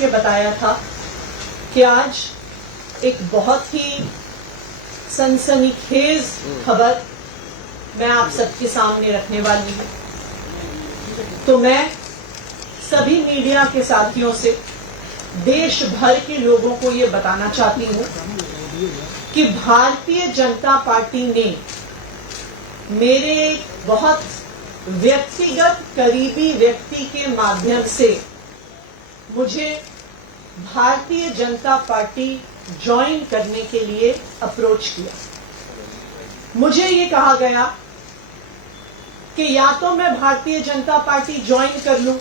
करके बताया था कि आज एक बहुत ही सनसनीखेज खबर मैं आप सबके सामने रखने वाली हूं। तो मैं सभी मीडिया के साथियों से, देश भर के लोगों को ये बताना चाहती हूं कि भारतीय जनता पार्टी ने मेरे बहुत व्यक्तिगत करीबी व्यक्ति के माध्यम से मुझे भारतीय जनता पार्टी ज्वाइन करने के लिए अप्रोच किया। मुझे ये कहा गया कि या तो मैं भारतीय जनता पार्टी ज्वाइन कर लूं,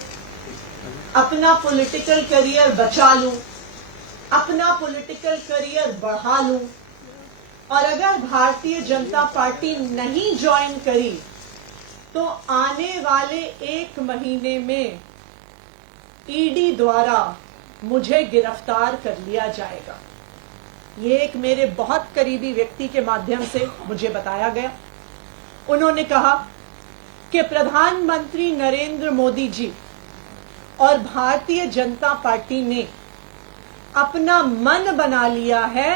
अपना पॉलिटिकल करियर बचा लूं, अपना पॉलिटिकल करियर बढ़ा लूं, और अगर भारतीय जनता पार्टी नहीं ज्वाइन करी तो आने वाले 1 महीने में ईडी द्वारा मुझे गिरफ्तार कर लिया जाएगा। ये एक मेरे बहुत करीबी व्यक्ति के माध्यम से मुझे बताया गया। उन्होंने कहा कि प्रधानमंत्री नरेंद्र मोदी जी और भारतीय जनता पार्टी ने अपना मन बना लिया है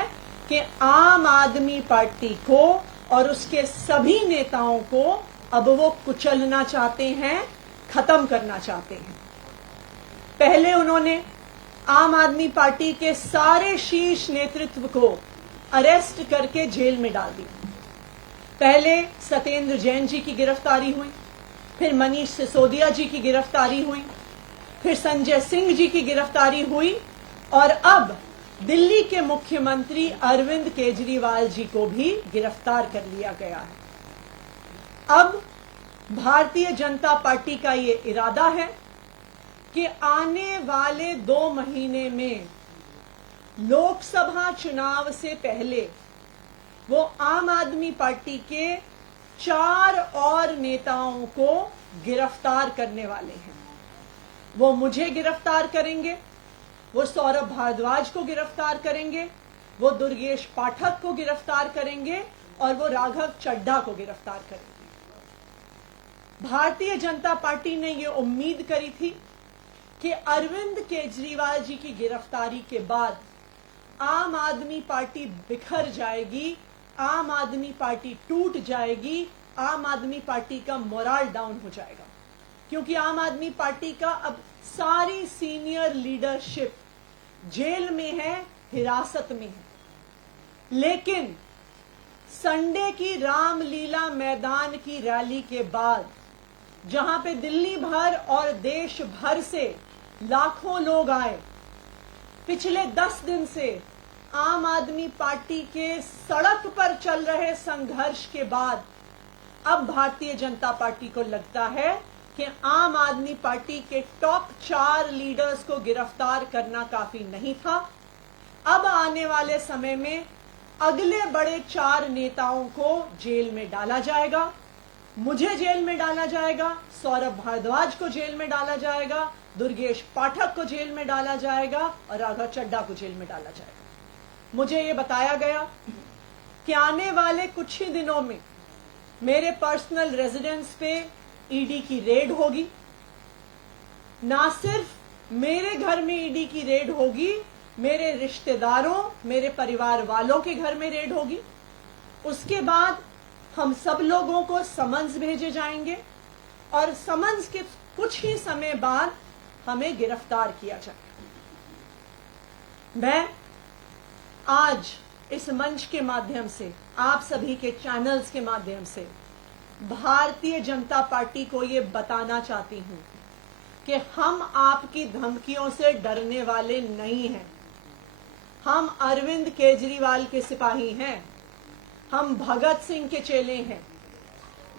कि आम आदमी पार्टी को और उसके सभी नेताओं को अब वो कुचलना चाहते हैं, खत्म करना चाहते हैं। पहले उन्होंने आम आदमी पार्टी के सारे शीर्ष नेतृत्व को अरेस्ट करके जेल में डाल दिया। पहले सत्येंद्र जैन जी की गिरफ्तारी हुई, फिर मनीष सिसोदिया जी की गिरफ्तारी हुई, फिर संजय सिंह जी की गिरफ्तारी हुई, और अब दिल्ली के मुख्यमंत्री अरविंद केजरीवाल जी को भी गिरफ्तार कर लिया गया है। अब भारतीय जनता पार्टी का ये इरादा है कि आने वाले 2 महीने में लोकसभा चुनाव से पहले वो आम आदमी पार्टी के 4 और नेताओं को गिरफ्तार करने वाले हैं। वो मुझे गिरफ्तार करेंगे, वो सौरभ भारद्वाज को गिरफ्तार करेंगे, वो दुर्गेश पाठक को गिरफ्तार करेंगे, और वो राघव चड्ढा को गिरफ्तार करेंगे। भारतीय जनता पार्टी ने ये उम्मीद करी थी कि अरविंद केजरीवाल जी की गिरफ्तारी के बाद आम आदमी पार्टी बिखर जाएगी, आम आदमी पार्टी टूट जाएगी, आम आदमी पार्टी का मोरल डाउन हो जाएगा, क्योंकि आम आदमी पार्टी का अब सारी सीनियर लीडरशिप जेल में है, हिरासत में है। लेकिन संडे की रामलीला मैदान की रैली के बाद, जहां पे दिल्ली भर और देश भर से लाखों लोग आए, पिछले 10 दिन से आम आदमी पार्टी के सड़क पर चल रहे संघर्ष के बाद अब भारतीय जनता पार्टी को लगता है कि आम आदमी पार्टी के टॉप 4 लीडर्स को गिरफ्तार करना काफी नहीं था। अब आने वाले समय में अगले बड़े 4 नेताओं को जेल में डाला जाएगा। मुझे जेल में डाला जाएगा, सौरभ भारद्वाज को जेल में डाला जाएगा, दुर्गेश पाठक को जेल में डाला जाएगा, और राघव चड्ढा को जेल में डाला जाएगा। मुझे ये बताया गया कि आने वाले कुछ ही दिनों में मेरे पर्सनल रेजिडेंस पे ईडी की रेड होगी। ना सिर्फ मेरे घर में ईडी की रेड होगी, मेरे रिश्तेदारों, मेरे परिवार वालों के घर में रेड होगी। उसके बाद हम सब लोगों को समन्स भेजे जाएंगे, और समन्स के कुछ ही समय बाद हमें गिरफ्तार किया जाएगा। मैं आज इस मंच के माध्यम से, आप सभी के चैनल्स के माध्यम से भारतीय जनता पार्टी को ये बताना चाहती हूं कि हम आपकी धमकियों से डरने वाले नहीं हैं। हम अरविंद केजरीवाल के सिपाही हैं, हम भगत सिंह के चेले हैं।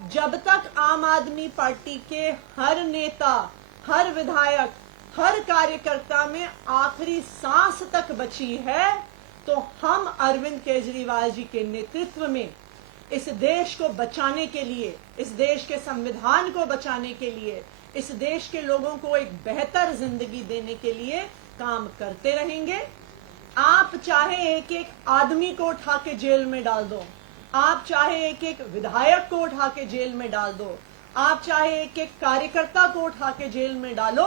जब तक आम आदमी पार्टी के हर नेता, हर विधायक, हर कार्यकर्ता में आखिरी सांस तक बची है, तो हम अरविंद केजरीवाल जी के नेतृत्व में इस देश को बचाने के लिए, इस देश के संविधान को बचाने के लिए, इस देश के लोगों को एक बेहतर जिंदगी देने के लिए काम करते रहेंगे। आप चाहे एक एक आदमी को उठा के जेल में डाल दो, आप चाहे एक एक विधायक को उठा के जेल में डाल दो, आप चाहे एक एक कार्यकर्ता को उठा के जेल में डालो,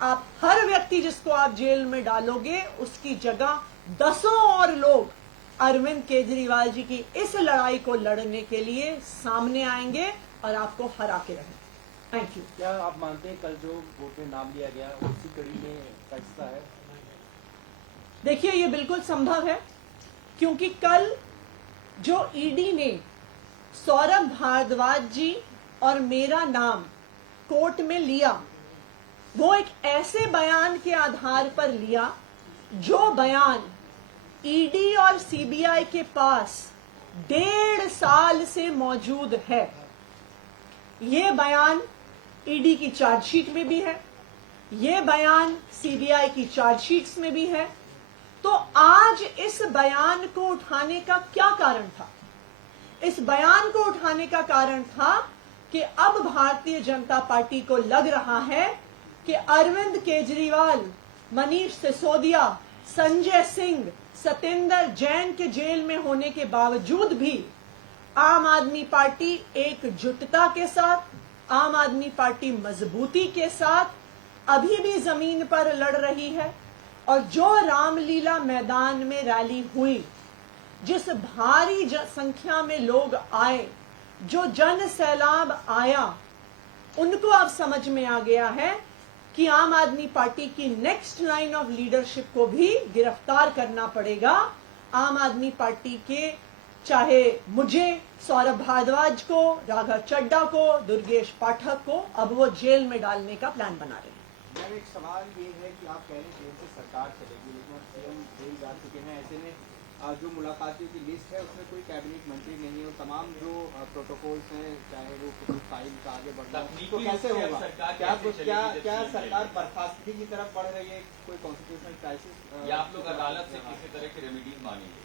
आप हर व्यक्ति जिसको आप जेल में डालोगे उसकी जगह दसों और लोग अरविंद केजरीवाल जी की इस लड़ाई को लड़ने के लिए सामने आएंगे और आपको हरा के रहेंगे। Thank you. क्या आप मानते हैं कल जो वोट में नाम लिया गया उसी कड़ी में फैसला है? देखिए, ये बिल्कुल संभव है, क्योंकि कल जो ईडी ने सौरभ भारद्वाज जी और मेरा नाम कोर्ट में लिया, वो एक ऐसे बयान के आधार पर लिया जो बयान ईडी और सीबीआई के पास 1.5 साल से मौजूद है। ये बयान ईडी की चार्जशीट में भी है, ये बयान सीबीआई की चार्जशीट्स में भी है। तो आज इस बयान को उठाने का क्या कारण था? इस बयान को उठाने का कारण था कि अब भारतीय जनता पार्टी को लग रहा है कि अरविंद केजरीवाल, मनीष सिसोदिया, संजय सिंह, सत्येंद्र जैन के जेल में होने के बावजूद भी आम आदमी पार्टी एकजुटता के साथ, आम आदमी पार्टी मजबूती के साथ अभी भी जमीन पर लड़ रही है। और जो रामलीला मैदान में रैली हुई, जिस भारी संख्या में लोग आए, जो जन सैलाब आया, उनको अब समझ में आ गया है कि आम आदमी पार्टी की नेक्स्ट लाइन ऑफ लीडरशिप को भी गिरफ्तार करना पड़ेगा। आम आदमी पार्टी के, चाहे मुझे, सौरभ भारद्वाज को, राघव चड्ढा को, दुर्गेश पाठक को, अब वो जेल में डालने का प्लान बना रहे हैं। एक सवाल ये है कि आप कह रहे हैं जेल से सरकार चलेगी, लेकिन सीएम जेल जा चुके हैं। ऐसे में जो मुलाकातियों की लिस्ट है उसमें कोई कैबिनेट मंत्री नहीं है और तमाम जो प्रोटोकॉल्स हैं, चाहे वो किसी फाइल का आगे बढ़ना, तो कैसे होगा? क्या सरकार बर्खास्तगी की तरफ बढ़ रही है? कोई कॉन्स्टिट्यूशनल क्राइसिस या आप लोग अदालत से किसी तरह की रेमेडीज मांगेंगे?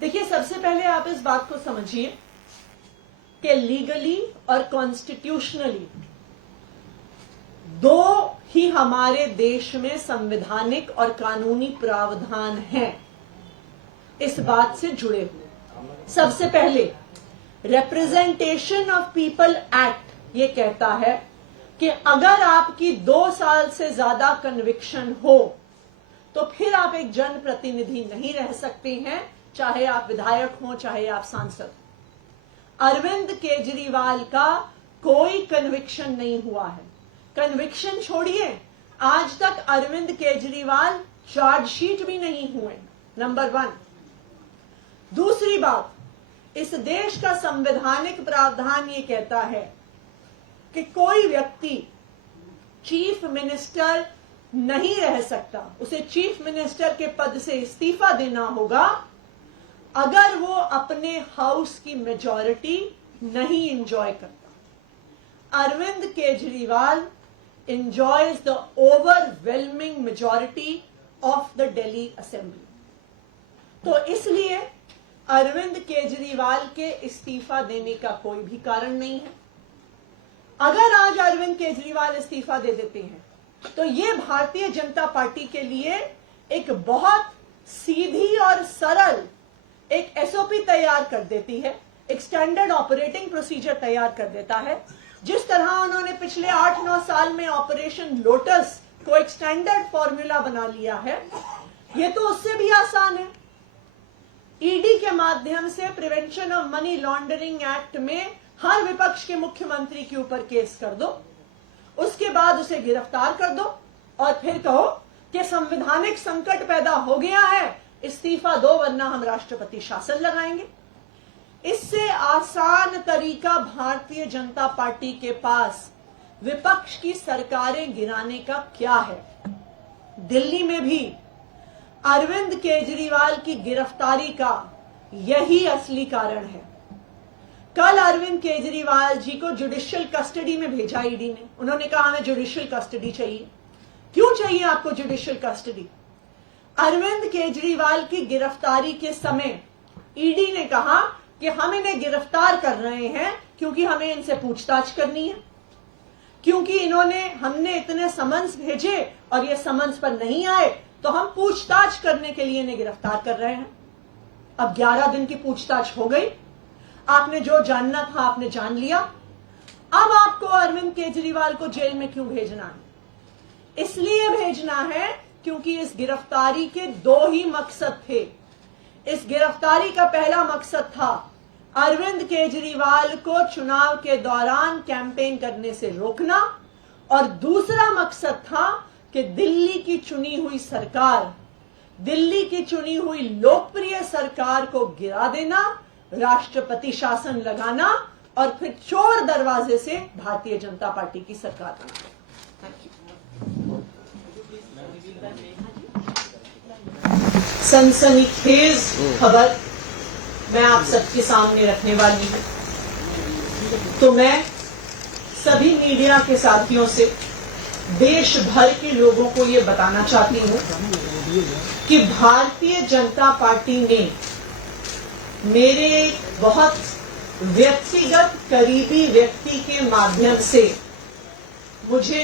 देखिए, सबसे पहले आप इस बात को समझिए कि लीगली और कॉन्स्टिट्यूशनली दो ही हमारे देश में संवैधानिक और कानूनी प्रावधान हैं इस बात से जुड़े हुए। सबसे पहले रिप्रेजेंटेशन ऑफ पीपल एक्ट ये कहता है कि अगर आपकी 2 साल से ज्यादा कन्विक्शन हो तो फिर आप एक जनप्रतिनिधि नहीं रह सकते हैं, चाहे आप विधायक हो, चाहे आप सांसद। अरविंद केजरीवाल का कोई कन्विक्शन नहीं हुआ है। कन्विक्शन छोड़िए, आज तक अरविंद केजरीवाल चार्जशीट भी नहीं हुए, नंबर 1। दूसरी बात, इस देश का संवैधानिक प्रावधान ये कहता है कि कोई व्यक्ति चीफ मिनिस्टर नहीं रह सकता, उसे चीफ मिनिस्टर के पद से इस्तीफा देना होगा अगर वो अपने हाउस की मेजॉरिटी नहीं एंजॉय करता। Arvind Kejriwal enjoys the overwhelming majority of the Delhi Assembly. तो इसलिए अरविंद केजरीवाल के इस्तीफा देने का कोई भी कारण नहीं है। अगर आज अरविंद केजरीवाल इस्तीफा दे देते हैं तो ये भारतीय जनता पार्टी के लिए एक बहुत सीधी और सरल एक एसओपी तैयार कर देती है, एक स्टैंडर्ड ऑपरेटिंग प्रोसीजर तैयार कर देता है। जिस तरह उन्होंने पिछले 8-9 साल में ऑपरेशन लोटस को एक स्टैंडर्ड फॉर्मूला बना लिया है, ये तो उससे भी आसान है। ईडी के माध्यम से prevention of money laundering act में हर विपक्ष के मुख्यमंत्री के ऊपर केस कर दो, उसके बाद उसे गिरफ्तार कर दो और फिर कहो कि संवैधानिक संकट पैदा हो गया है, इस्तीफा दो वरना हम राष्ट्रपति शासन लगाएंगे। इससे आसान तरीका भारतीय जनता पार्टी के पास विपक्ष की सरकारें गिराने का क्या है? दिल्ली में भी अरविंद केजरीवाल की गिरफ्तारी का यही असली कारण है। कल अरविंद केजरीवाल जी को जुडिशियल कस्टडी में भेजा ईडी ने। उन्होंने कहा हमें जुडिशियल कस्टडी चाहिए। क्यों चाहिए आपको जुडिशियल कस्टडी? अरविंद केजरीवाल की गिरफ्तारी के समय ईडी ने कहा कि हम इन्हें गिरफ्तार कर रहे हैं क्योंकि हमें इनसे पूछताछ करनी है, क्योंकि हमने इतने समन्स भेजे और ये समन्स पर नहीं आए तो हम पूछताछ करने के लिए इन्हें गिरफ्तार कर रहे हैं। अब 11 दिन की पूछताछ हो गई, आपने जो जानना था आपने जान लिया। अब आपको अरविंद केजरीवाल को जेल में क्यों भेजना है? इसलिए भेजना है क्योंकि इस गिरफ्तारी के दो ही मकसद थे। इस गिरफ्तारी का पहला मकसद था अरविंद केजरीवाल को चुनाव के दौरान कैंपेन करने से रोकना, और दूसरा मकसद था कि दिल्ली की चुनी हुई सरकार, दिल्ली की चुनी हुई लोकप्रिय सरकार को गिरा देना, राष्ट्रपति शासन लगाना और फिर चोर दरवाजे से भारतीय जनता पार्टी की सरकार बनाना। Thank you. सनसनीखेज खबर मैं आप सबके सामने रखने वाली हूं। तो मैं सभी मीडिया के साथियों से, देश भर के लोगों को ये बताना चाहती हूं कि भारतीय जनता पार्टी ने मेरे बहुत व्यक्तिगत करीबी व्यक्ति के माध्यम से मुझे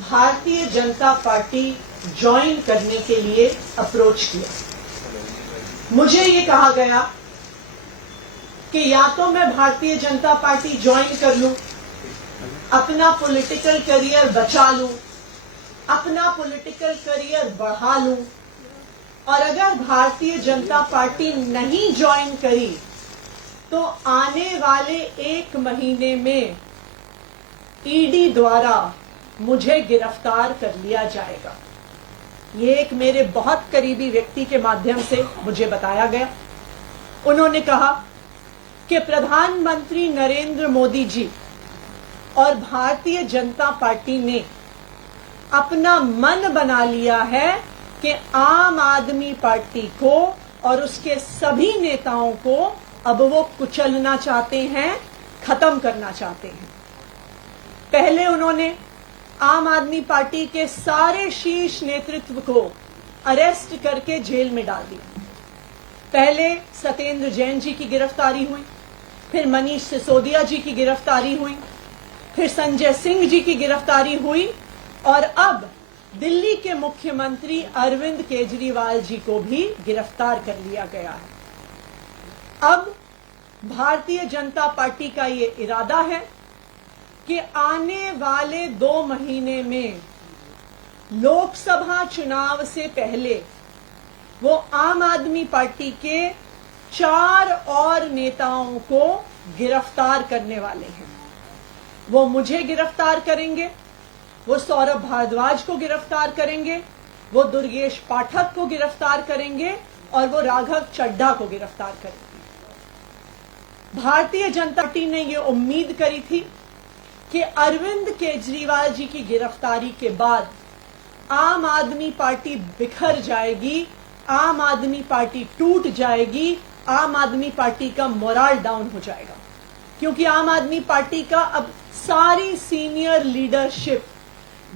भारतीय जनता पार्टी ज्वाइन करने के लिए अप्रोच किया। मुझे ये कहा गया कि या तो मैं भारतीय जनता पार्टी ज्वाइन कर लूं, अपना पॉलिटिकल करियर बचा लूं, अपना पॉलिटिकल करियर बढ़ा लूं, और अगर भारतीय जनता पार्टी नहीं ज्वाइन करी तो आने वाले 1 महीने में ईडी द्वारा मुझे गिरफ्तार कर लिया जाएगा। ये एक मेरे बहुत करीबी व्यक्ति के माध्यम से मुझे बताया गया। उन्होंने कहा कि प्रधानमंत्री नरेंद्र मोदी जी और भारतीय जनता पार्टी ने अपना मन बना लिया है कि आम आदमी पार्टी को और उसके सभी नेताओं को अब वो कुचलना चाहते हैं, खत्म करना चाहते हैं। पहले उन्होंने आम आदमी पार्टी के सारे शीर्ष नेतृत्व को अरेस्ट करके जेल में डाल दिया। पहले सत्येंद्र जैन जी की गिरफ्तारी हुई, फिर मनीष सिसोदिया जी की गिरफ्तारी हुई, फिर संजय सिंह जी की गिरफ्तारी हुई, और अब दिल्ली के मुख्यमंत्री अरविंद केजरीवाल जी को भी गिरफ्तार कर लिया गया है। अब भारतीय जनता पार्टी का ये इरादा है कि आने वाले 2 महीने में लोकसभा चुनाव से पहले वो आम आदमी पार्टी के 4 और नेताओं को गिरफ्तार करने वाले हैं। वो मुझे गिरफ्तार करेंगे, वो सौरभ भारद्वाज को गिरफ्तार करेंगे, वो दुर्गेश पाठक को गिरफ्तार करेंगे, और वो राघव चड्ढा को गिरफ्तार करेंगे। भारतीय जनता पार्टी ने ये उम्मीद करी थी कि अरविंद केजरीवाल जी की गिरफ्तारी के बाद आम आदमी पार्टी बिखर जाएगी, आम आदमी पार्टी टूट जाएगी, आम आदमी पार्टी का मोरल डाउन हो जाएगा, क्योंकि आम आदमी पार्टी का अब सारी सीनियर लीडरशिप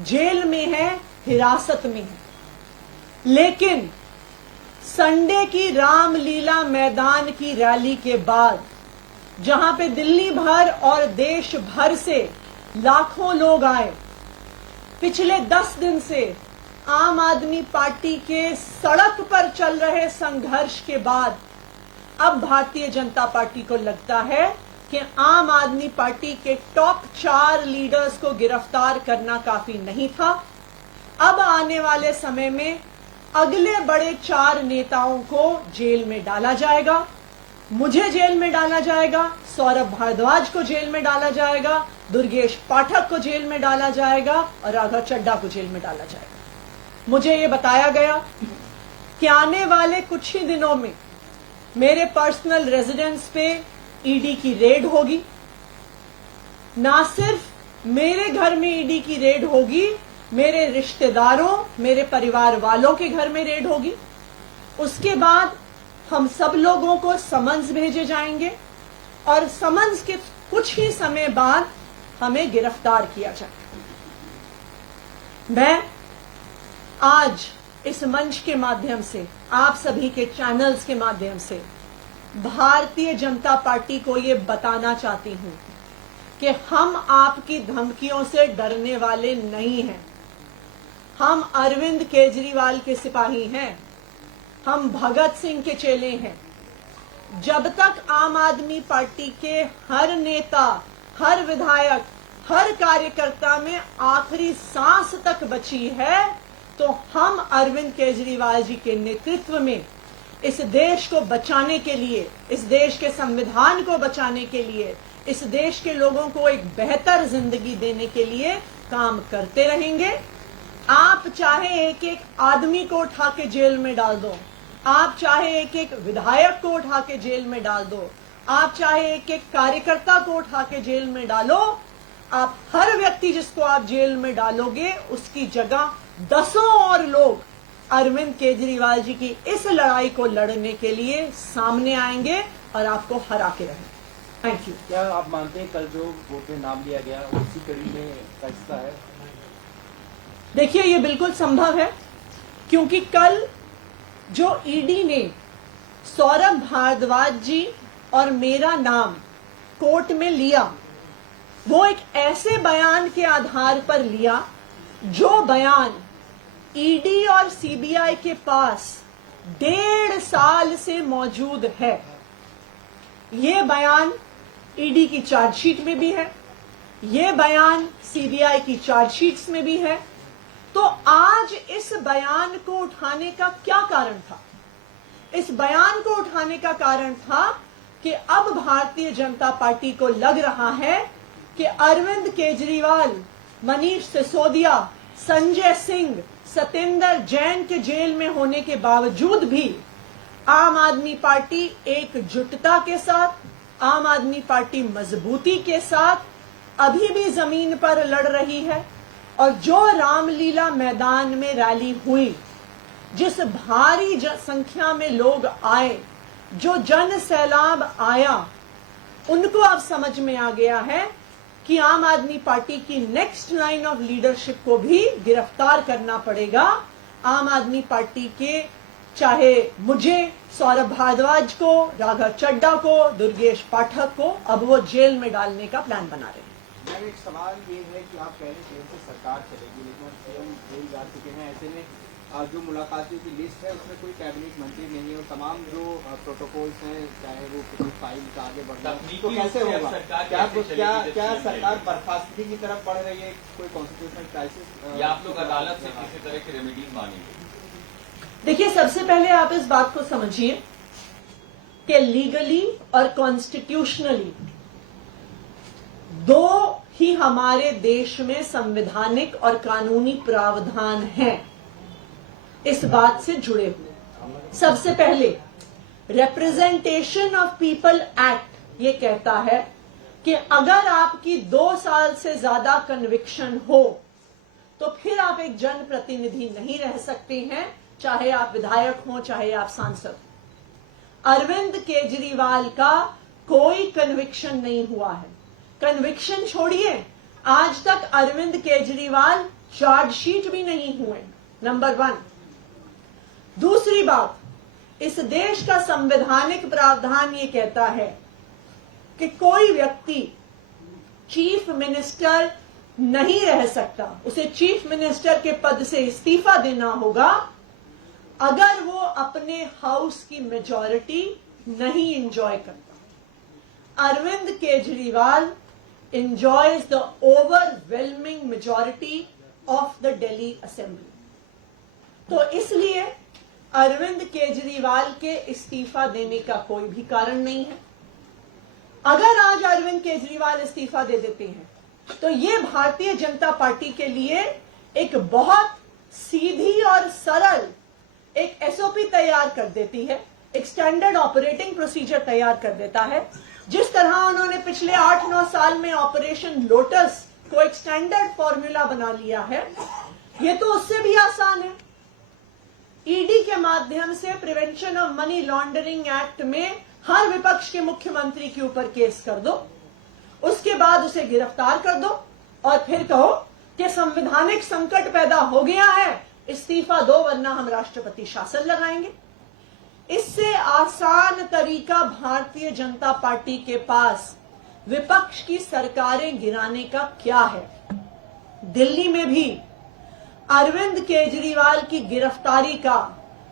जेल में है, हिरासत में है। लेकिन संडे की रामलीला मैदान की रैली के बाद, जहां पे दिल्ली भर और देश भर से लाखों लोग आए, पिछले 10 दिन से आम आदमी पार्टी के सड़क पर चल रहे संघर्ष के बाद अब भारतीय जनता पार्टी को लगता है कि आम आदमी पार्टी के टॉप 4 लीडर्स को गिरफ्तार करना काफी नहीं था। अब आने वाले समय में अगले बड़े 4 नेताओं को जेल में डाला जाएगा। मुझे जेल में डाला जाएगा, सौरभ भारद्वाज को जेल में डाला जाएगा, दुर्गेश पाठक को जेल में डाला जाएगा, और राघव चड्ढा को जेल में डाला जाएगा। मुझे ये बताया गया कि आने वाले कुछ ही दिनों में मेरे पर्सनल रेजिडेंस पे ईडी की रेड होगी। ना सिर्फ मेरे घर में ईडी की रेड होगी, मेरे रिश्तेदारों, मेरे परिवार वालों के घर में रेड होगी। उसके बाद हम सब लोगों को समन्स भेजे जाएंगे, और समन्स के कुछ ही समय बाद हमें गिरफ्तार किया जाएगा। मैं आज इस मंच के माध्यम से, आप सभी के चैनल्स के माध्यम से भारतीय जनता पार्टी को ये बताना चाहती हूं कि हम आपकी धमकियों से डरने वाले नहीं हैं। हम अरविंद केजरीवाल के सिपाही हैं, हम भगत सिंह के चेले हैं। जब तक आम आदमी पार्टी के हर नेता, हर विधायक, हर कार्यकर्ता में आखिरी सांस तक बची है, तो हम अरविंद केजरीवाल जी के नेतृत्व में इस देश को बचाने के लिए, इस देश के संविधान को बचाने के लिए, इस देश के लोगों को एक बेहतर जिंदगी देने के लिए काम करते रहेंगे। आप चाहे एक एक आदमी को उठा के जेल में डाल दो, आप चाहे एक एक विधायक को उठा के जेल में डाल दो, आप चाहे एक एक कार्यकर्ता को उठा के जेल में डालो, आप हर व्यक्ति जिसको आप जेल में डालोगे उसकी जगह दसों और लोग अरविंद केजरीवाल जी की इस लड़ाई को लड़ने के लिए सामने आएंगे और आपको हरा के रहेंगे। Thank you. क्या आप मानते हैं कल जो वोट में नाम लिया गया उसी कड़ी में का हिस्सा है? देखिए, ये बिल्कुल संभव है, क्योंकि कल जो ईडी ने सौरभ भारद्वाज जी और मेरा नाम कोर्ट में लिया, वो एक ऐसे बयान के आधार पर लिया जो बयान ईडी और सीबीआई के पास 1.5 साल से मौजूद है। ये बयान ईडी की चार्जशीट में भी है, ये बयान सीबीआई की चार्जशीट्स में भी है। तो आज इस बयान को उठाने का क्या कारण था? इस बयान को उठाने का कारण था कि अब भारतीय जनता पार्टी को लग रहा है कि अरविंद केजरीवाल, मनीष सिसोदिया, संजय सिंह, सत्येंद्र जैन के जेल में होने के बावजूद भी आम आदमी पार्टी एकजुटता के साथ, आम आदमी पार्टी मजबूती के साथ अभी भी जमीन पर लड़ रही है। और जो रामलीला मैदान में रैली हुई, जिस भारी संख्या में लोग आए, जो जन सैलाब आया, उनको अब समझ में आ गया है कि आम आदमी पार्टी की नेक्स्ट लाइन ऑफ लीडरशिप को भी गिरफ्तार करना पड़ेगा। आम आदमी पार्टी के, चाहे मुझे, सौरभ भारद्वाज को, राघव चड्ढा को, दुर्गेश पाठक को, अब वो जेल में डालने का प्लान बना रहे हैं। मैम, एक सवाल ये है कि आप कह रहे हैं जेल से सरकार चलेगी, लेकिन सीएम जेल जा चुके हैं। ऐसे में जो मुलाकातियों की लिस्ट है उसमें कोई कैबिनेट मंत्री नहीं है और तमाम जो प्रोटोकॉल्स हैं, चाहे वो किसी फाइल का आगे बढ़ना, तो कैसे होगा? क्या सरकार बर्खास्तगी की तरफ बढ़ रही है? कोई कॉन्स्टिट्यूशनल क्राइसिस या आप लोग अदालत से किसी तरह की रेमेडीज मांगेंगे? देखिए, सबसे पहले आप इस बात को समझिए कि लीगली और कॉन्स्टिट्यूशनली दो ही हमारे देश में संवैधानिक और कानूनी प्रावधान हैं इस बात से जुड़े हुए। सबसे पहले रिप्रेजेंटेशन ऑफ पीपल एक्ट ये कहता है कि अगर आपकी 2 साल से ज्यादा कन्विक्शन हो तो फिर आप एक जनप्रतिनिधि नहीं रह सकते हैं, चाहे आप विधायक हो, चाहे आप सांसद। अरविंद केजरीवाल का कोई कन्विक्शन नहीं हुआ है। कन्विक्शन छोड़िए, आज तक अरविंद केजरीवाल चार्जशीट भी नहीं हुए, नंबर 1। दूसरी बात, इस देश का संवैधानिक प्रावधान ये कहता है कि कोई व्यक्ति चीफ मिनिस्टर नहीं रह सकता, उसे चीफ मिनिस्टर के पद से इस्तीफा देना होगा अगर वो अपने हाउस की मेजॉरिटी नहीं एंजॉय करता। Arvind Kejriwal enjoys the overwhelming majority of the Delhi Assembly. तो इसलिए अरविंद केजरीवाल के इस्तीफा देने का कोई भी कारण नहीं है। अगर आज अरविंद केजरीवाल इस्तीफा दे देते हैं तो ये भारतीय जनता पार्टी के लिए एक बहुत सीधी और सरल एक एसओपी तैयार कर देती है, एक स्टैंडर्ड ऑपरेटिंग प्रोसीजर तैयार कर देता है। जिस तरह उन्होंने पिछले 8-9 साल में ऑपरेशन लोटस को एक स्टैंडर्ड फॉर्मूला बना लिया है, ये तो उससे भी आसान है। ईडी के माध्यम से prevention of money laundering act में हर विपक्ष के मुख्यमंत्री के ऊपर केस कर दो, उसके बाद उसे गिरफ्तार कर दो और फिर कहो कि संवैधानिक संकट पैदा हो गया है, इस्तीफा दो वरना हम राष्ट्रपति शासन लगाएंगे। इससे आसान तरीका भारतीय जनता पार्टी के पास विपक्ष की सरकारें गिराने का क्या है? दिल्ली में भी अरविंद केजरीवाल की गिरफ्तारी का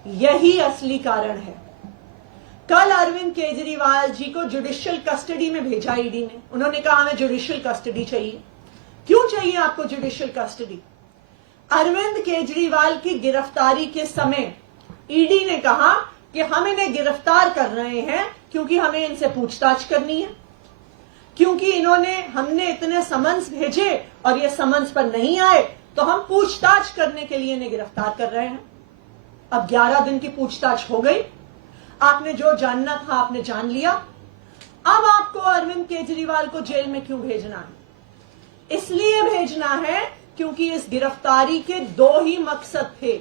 यही असली कारण है। कल अरविंद केजरीवाल जी को जुडिशियल कस्टडी में भेजा ईडी ने। उन्होंने कहा हमें जुडिशियल कस्टडी चाहिए। क्यों चाहिए आपको जुडिशियल कस्टडी? अरविंद केजरीवाल की गिरफ्तारी के समय ईडी ने कहा कि हम इन्हें गिरफ्तार कर रहे हैं क्योंकि हमें इनसे पूछताछ करनी है, क्योंकि हमने इतने समन्स भेजे और ये समन्स पर नहीं आए, तो हम पूछताछ करने के लिए इन्हें गिरफ्तार कर रहे हैं। अब 11 दिन की पूछताछ हो गई, आपने जो जानना था आपने जान लिया। अब आपको अरविंद केजरीवाल को जेल में क्यों भेजना है? इसलिए भेजना है क्योंकि इस गिरफ्तारी के 2 ही मकसद थे।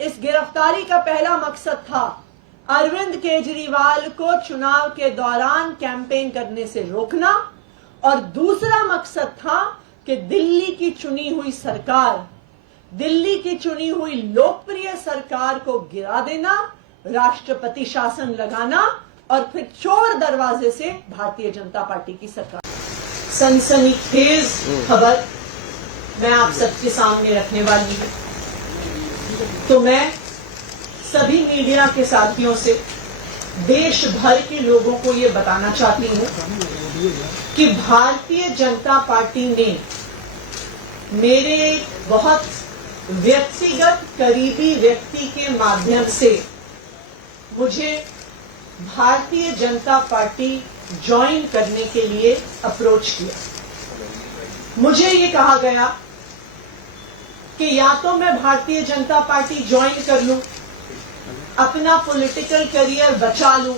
इस गिरफ्तारी का पहला मकसद था अरविंद केजरीवाल को चुनाव के दौरान कैंपेन करने से रोकना, और दूसरा मकसद था कि दिल्ली की चुनी हुई सरकार, दिल्ली की चुनी हुई लोकप्रिय सरकार को गिरा देना, राष्ट्रपति शासन लगाना और फिर चोर दरवाजे से भारतीय जनता पार्टी की सरकार। सनसनीखेज खबर मैं आप सबके सामने रखने वाली हूं। तो मैं सभी मीडिया के साथियों से, देश भर के लोगों को ये बताना चाहती हूं कि भारतीय जनता पार्टी ने मेरे बहुत व्यक्तिगत करीबी व्यक्ति के माध्यम से मुझे भारतीय जनता पार्टी ज्वाइन करने के लिए अप्रोच किया। मुझे ये कहा गया कि या तो मैं भारतीय जनता पार्टी ज्वाइन कर लूं, अपना पॉलिटिकल करियर बचा लूं,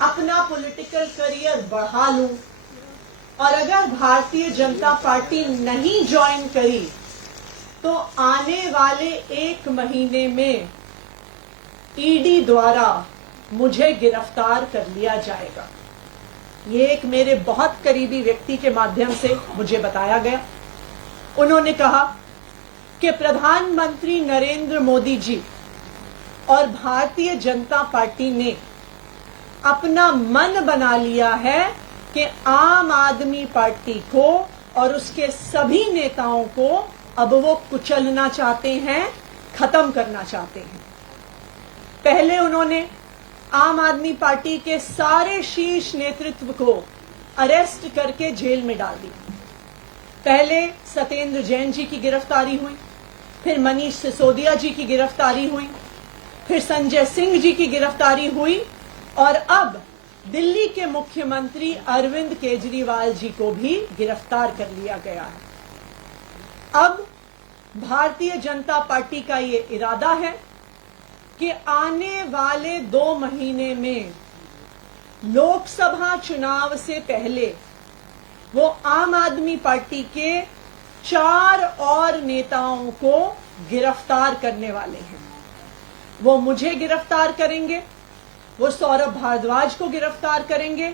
अपना पॉलिटिकल करियर बढ़ा लूं, और अगर भारतीय जनता पार्टी नहीं ज्वाइन करी तो आने वाले 1 महीने में ईडी द्वारा मुझे गिरफ्तार कर लिया जाएगा। ये एक मेरे बहुत करीबी व्यक्ति के माध्यम से मुझे बताया गया। उन्होंने कहा कि प्रधानमंत्री नरेंद्र मोदी जी और भारतीय जनता पार्टी ने अपना मन बना लिया है कि आम आदमी पार्टी को और उसके सभी नेताओं को अब वो कुचलना चाहते हैं, खत्म करना चाहते हैं। पहले उन्होंने आम आदमी पार्टी के सारे शीर्ष नेतृत्व को अरेस्ट करके जेल में डाल दिया। पहले सत्येंद्र जैन जी की गिरफ्तारी हुई, फिर मनीष सिसोदिया जी की गिरफ्तारी हुई, फिर संजय सिंह जी की गिरफ्तारी हुई, और अब दिल्ली के मुख्यमंत्री अरविंद केजरीवाल जी को भी गिरफ्तार कर लिया गया है। अब भारतीय जनता पार्टी का ये इरादा है कि आने वाले 2 महीने में लोकसभा चुनाव से पहले वो आम आदमी पार्टी के 4 और नेताओं को गिरफ्तार करने वाले हैं। वो मुझे गिरफ्तार करेंगे, वो सौरभ भारद्वाज को गिरफ्तार करेंगे,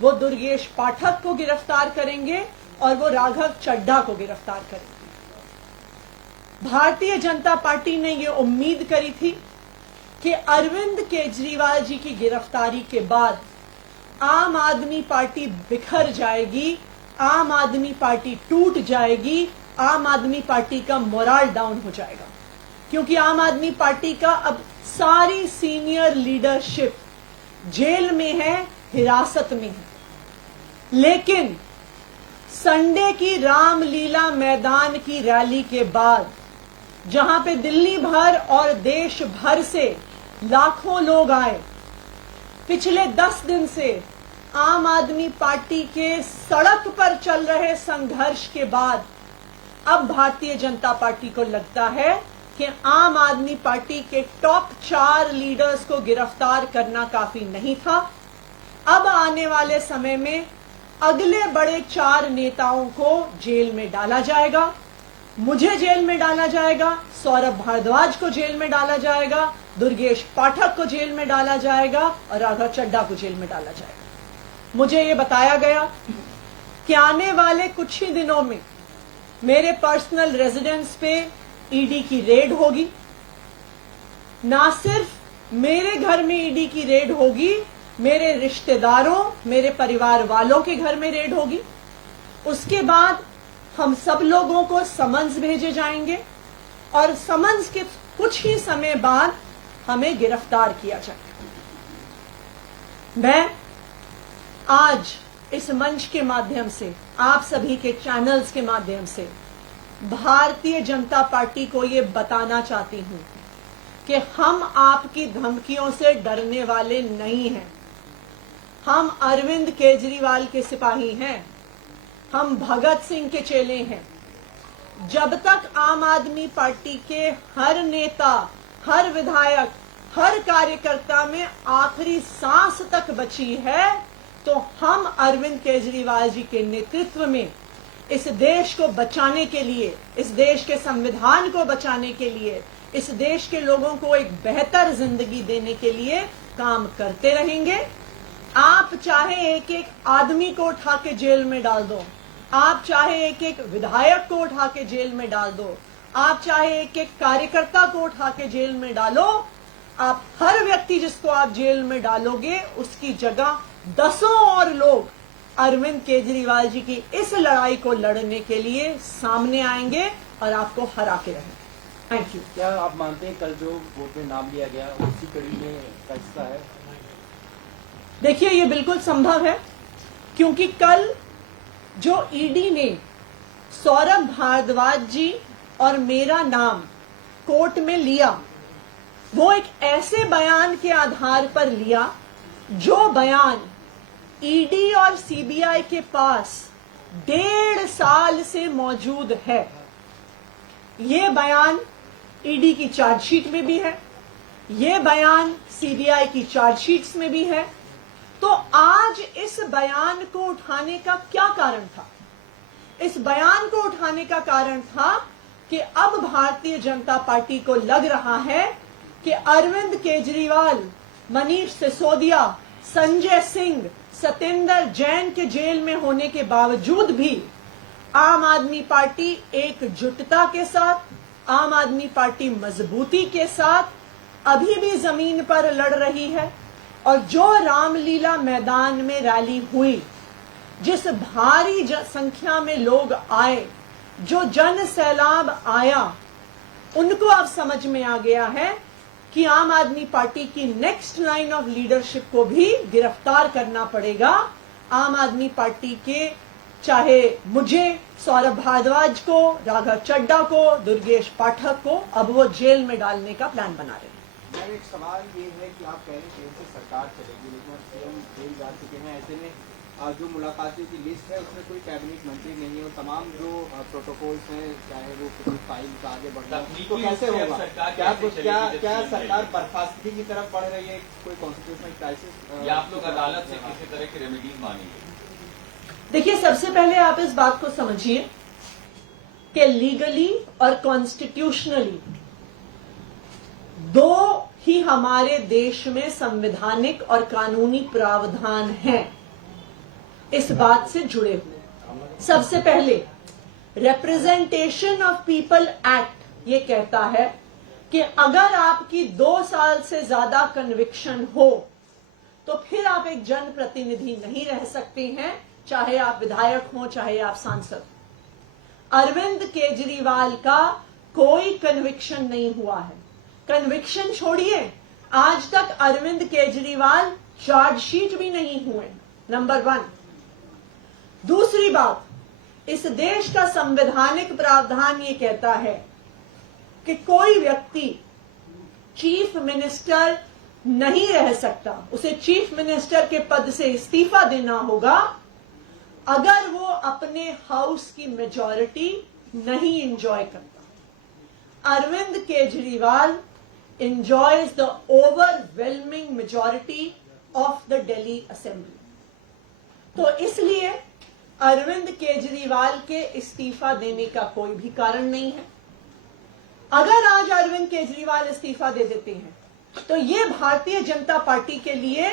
वो दुर्गेश पाठक को गिरफ्तार करेंगे, और वो राघव चड्ढा को गिरफ्तार करेंगे। भारतीय जनता पार्टी ने ये उम्मीद करी थी कि अरविंद केजरीवाल जी की गिरफ्तारी के बाद आम आदमी पार्टी बिखर जाएगी, आम आदमी पार्टी टूट जाएगी, आम आदमी पार्टी का मोराल डाउन हो जाएगा, क्योंकि आम आदमी पार्टी का अब सारी सीनियर लीडरशिप जेल में है, हिरासत में है। लेकिन संडे की रामलीला मैदान की रैली के बाद, जहां पे दिल्ली भर और देश भर से लाखों लोग आए, पिछले 10 दिन से आम आदमी पार्टी के सड़क पर चल रहे संघर्ष के बाद अब भारतीय जनता पार्टी को लगता है कि आम आदमी पार्टी के टॉप 4 लीडर्स को गिरफ्तार करना काफी नहीं था। अब आने वाले समय में अगले बड़े 4 नेताओं को जेल में डाला जाएगा। मुझे जेल में डाला जाएगा, सौरभ भारद्वाज को जेल में डाला जाएगा, दुर्गेश पाठक को जेल में डाला जाएगा, और राघव चड्ढा को जेल में डाला जाएगा। मुझे ये बताया गया कि आने वाले कुछ ही दिनों में मेरे पर्सनल रेजिडेंस पे ईडी की रेड होगी। ना सिर्फ मेरे घर में ईडी की रेड होगी, मेरे रिश्तेदारों, मेरे परिवार वालों के घर में रेड होगी। उसके बाद हम सब लोगों को समन्स भेजे जाएंगे, और समन्स के कुछ ही समय बाद हमें गिरफ्तार किया जाएगा। मैं आज इस मंच के माध्यम से, आप सभी के चैनल्स के माध्यम से भारतीय जनता पार्टी को ये बताना चाहती हूं कि हम आपकी धमकियों से डरने वाले नहीं हैं। हम अरविंद केजरीवाल के सिपाही हैं, हम भगत सिंह के चेले हैं। जब तक आम आदमी पार्टी के हर नेता, हर विधायक, हर कार्यकर्ता में आखिरी सांस तक बची है, तो हम अरविंद केजरीवाल जी के नेतृत्व में इस देश को बचाने के लिए, इस देश के संविधान को बचाने के लिए, इस देश के लोगों को एक बेहतर जिंदगी देने के लिए काम करते रहेंगे। आप चाहे एक एक आदमी को उठा के जेल में डाल दो, आप चाहे एक एक विधायक को उठा के जेल में डाल दो, आप चाहे एक एक कार्यकर्ता को उठा के जेल में डालो, आप हर व्यक्ति जिसको आप जेल में डालोगे उसकी जगह दसों और लोग अरविंद केजरीवाल जी की इस लड़ाई को लड़ने के लिए सामने आएंगे और आपको हरा के रहेंगे। Thank you. क्या आप मानते हैं कल जो वोट में नाम लिया गया उसी कड़ी में का हिस्सा है? देखिए, ये बिल्कुल संभव है, क्योंकि कल जो ईडी ने सौरभ भारद्वाज जी और मेरा नाम कोर्ट में लिया, वो एक ऐसे बयान के आधार पर लिया जो बयान ईडी और सीबीआई के पास 1.5 साल से मौजूद है। ये बयान ईडी की चार्जशीट में भी है, ये बयान सीबीआई की चार्जशीट्स में भी है। तो आज इस बयान को उठाने का क्या कारण था? इस बयान को उठाने का कारण था कि अब भारतीय जनता पार्टी को लग रहा है कि अरविंद केजरीवाल, मनीष सिसोदिया, संजय सिंह, सत्येंद्र जैन के जेल में होने के बावजूद भी आम आदमी पार्टी एकजुटता के साथ, आम आदमी पार्टी मजबूती के साथ अभी भी जमीन पर लड़ रही है। और जो रामलीला मैदान में रैली हुई, जिस भारी संख्या में लोग आए, जो जन सैलाब आया, उनको अब समझ में आ गया है कि आम आदमी पार्टी की नेक्स्ट लाइन ऑफ लीडरशिप को भी गिरफ्तार करना पड़ेगा। आम आदमी पार्टी के, चाहे मुझे, सौरभ भारद्वाज को, राघव चड्ढा को, दुर्गेश पाठक को, अब वो जेल में डालने का प्लान बना रहे हैं। मैम, एक सवाल ये है कि आप कह रहे हैं जेल से सरकार चलेगी, लेकिन अब सीएम जेल जा चुके हैं। ऐसे में जो मुलाकातियों की लिस्ट है उसमें कोई कैबिनेट मंत्री नहीं है और तमाम जो प्रोटोकॉल्स हैं, चाहे वो किसी फाइल का आगे बढ़ना, तो कैसे होगा? क्या सरकार बर्खास्तगी की तरफ बढ़ रही है? कोई कॉन्स्टिट्यूशनल क्राइसिस या आप लोग अदालत से किसी तरह की रेमेडीज मांगेंगे? देखिए, सबसे पहले आप इस बात को समझिए कि लीगली और कॉन्स्टिट्यूशनली दो ही हमारे देश में संवैधानिक और कानूनी प्रावधान हैं इस बात से जुड़े हुए। सबसे पहले रिप्रेजेंटेशन ऑफ पीपल एक्ट ये कहता है कि अगर आपकी 2 साल से ज्यादा कन्विक्शन हो तो फिर आप एक जनप्रतिनिधि नहीं रह सकते हैं, चाहे आप विधायक हो, चाहे आप सांसद। अरविंद केजरीवाल का कोई कन्विक्शन नहीं हुआ है। कन्विक्शन छोड़िए, आज तक अरविंद केजरीवाल चार्जशीट भी नहीं हुए, नंबर 1। दूसरी बात, इस देश का संवैधानिक प्रावधान ये कहता है कि कोई व्यक्ति चीफ मिनिस्टर नहीं रह सकता, उसे चीफ मिनिस्टर के पद से इस्तीफा देना होगा अगर वो अपने हाउस की मेजॉरिटी नहीं एंजॉय करता। Arvind Kejriwal enjoys the overwhelming majority of the Delhi Assembly. तो इसलिए अरविंद केजरीवाल के इस्तीफा देने का कोई भी कारण नहीं है। अगर आज अरविंद केजरीवाल इस्तीफा दे देते हैं तो ये भारतीय जनता पार्टी के लिए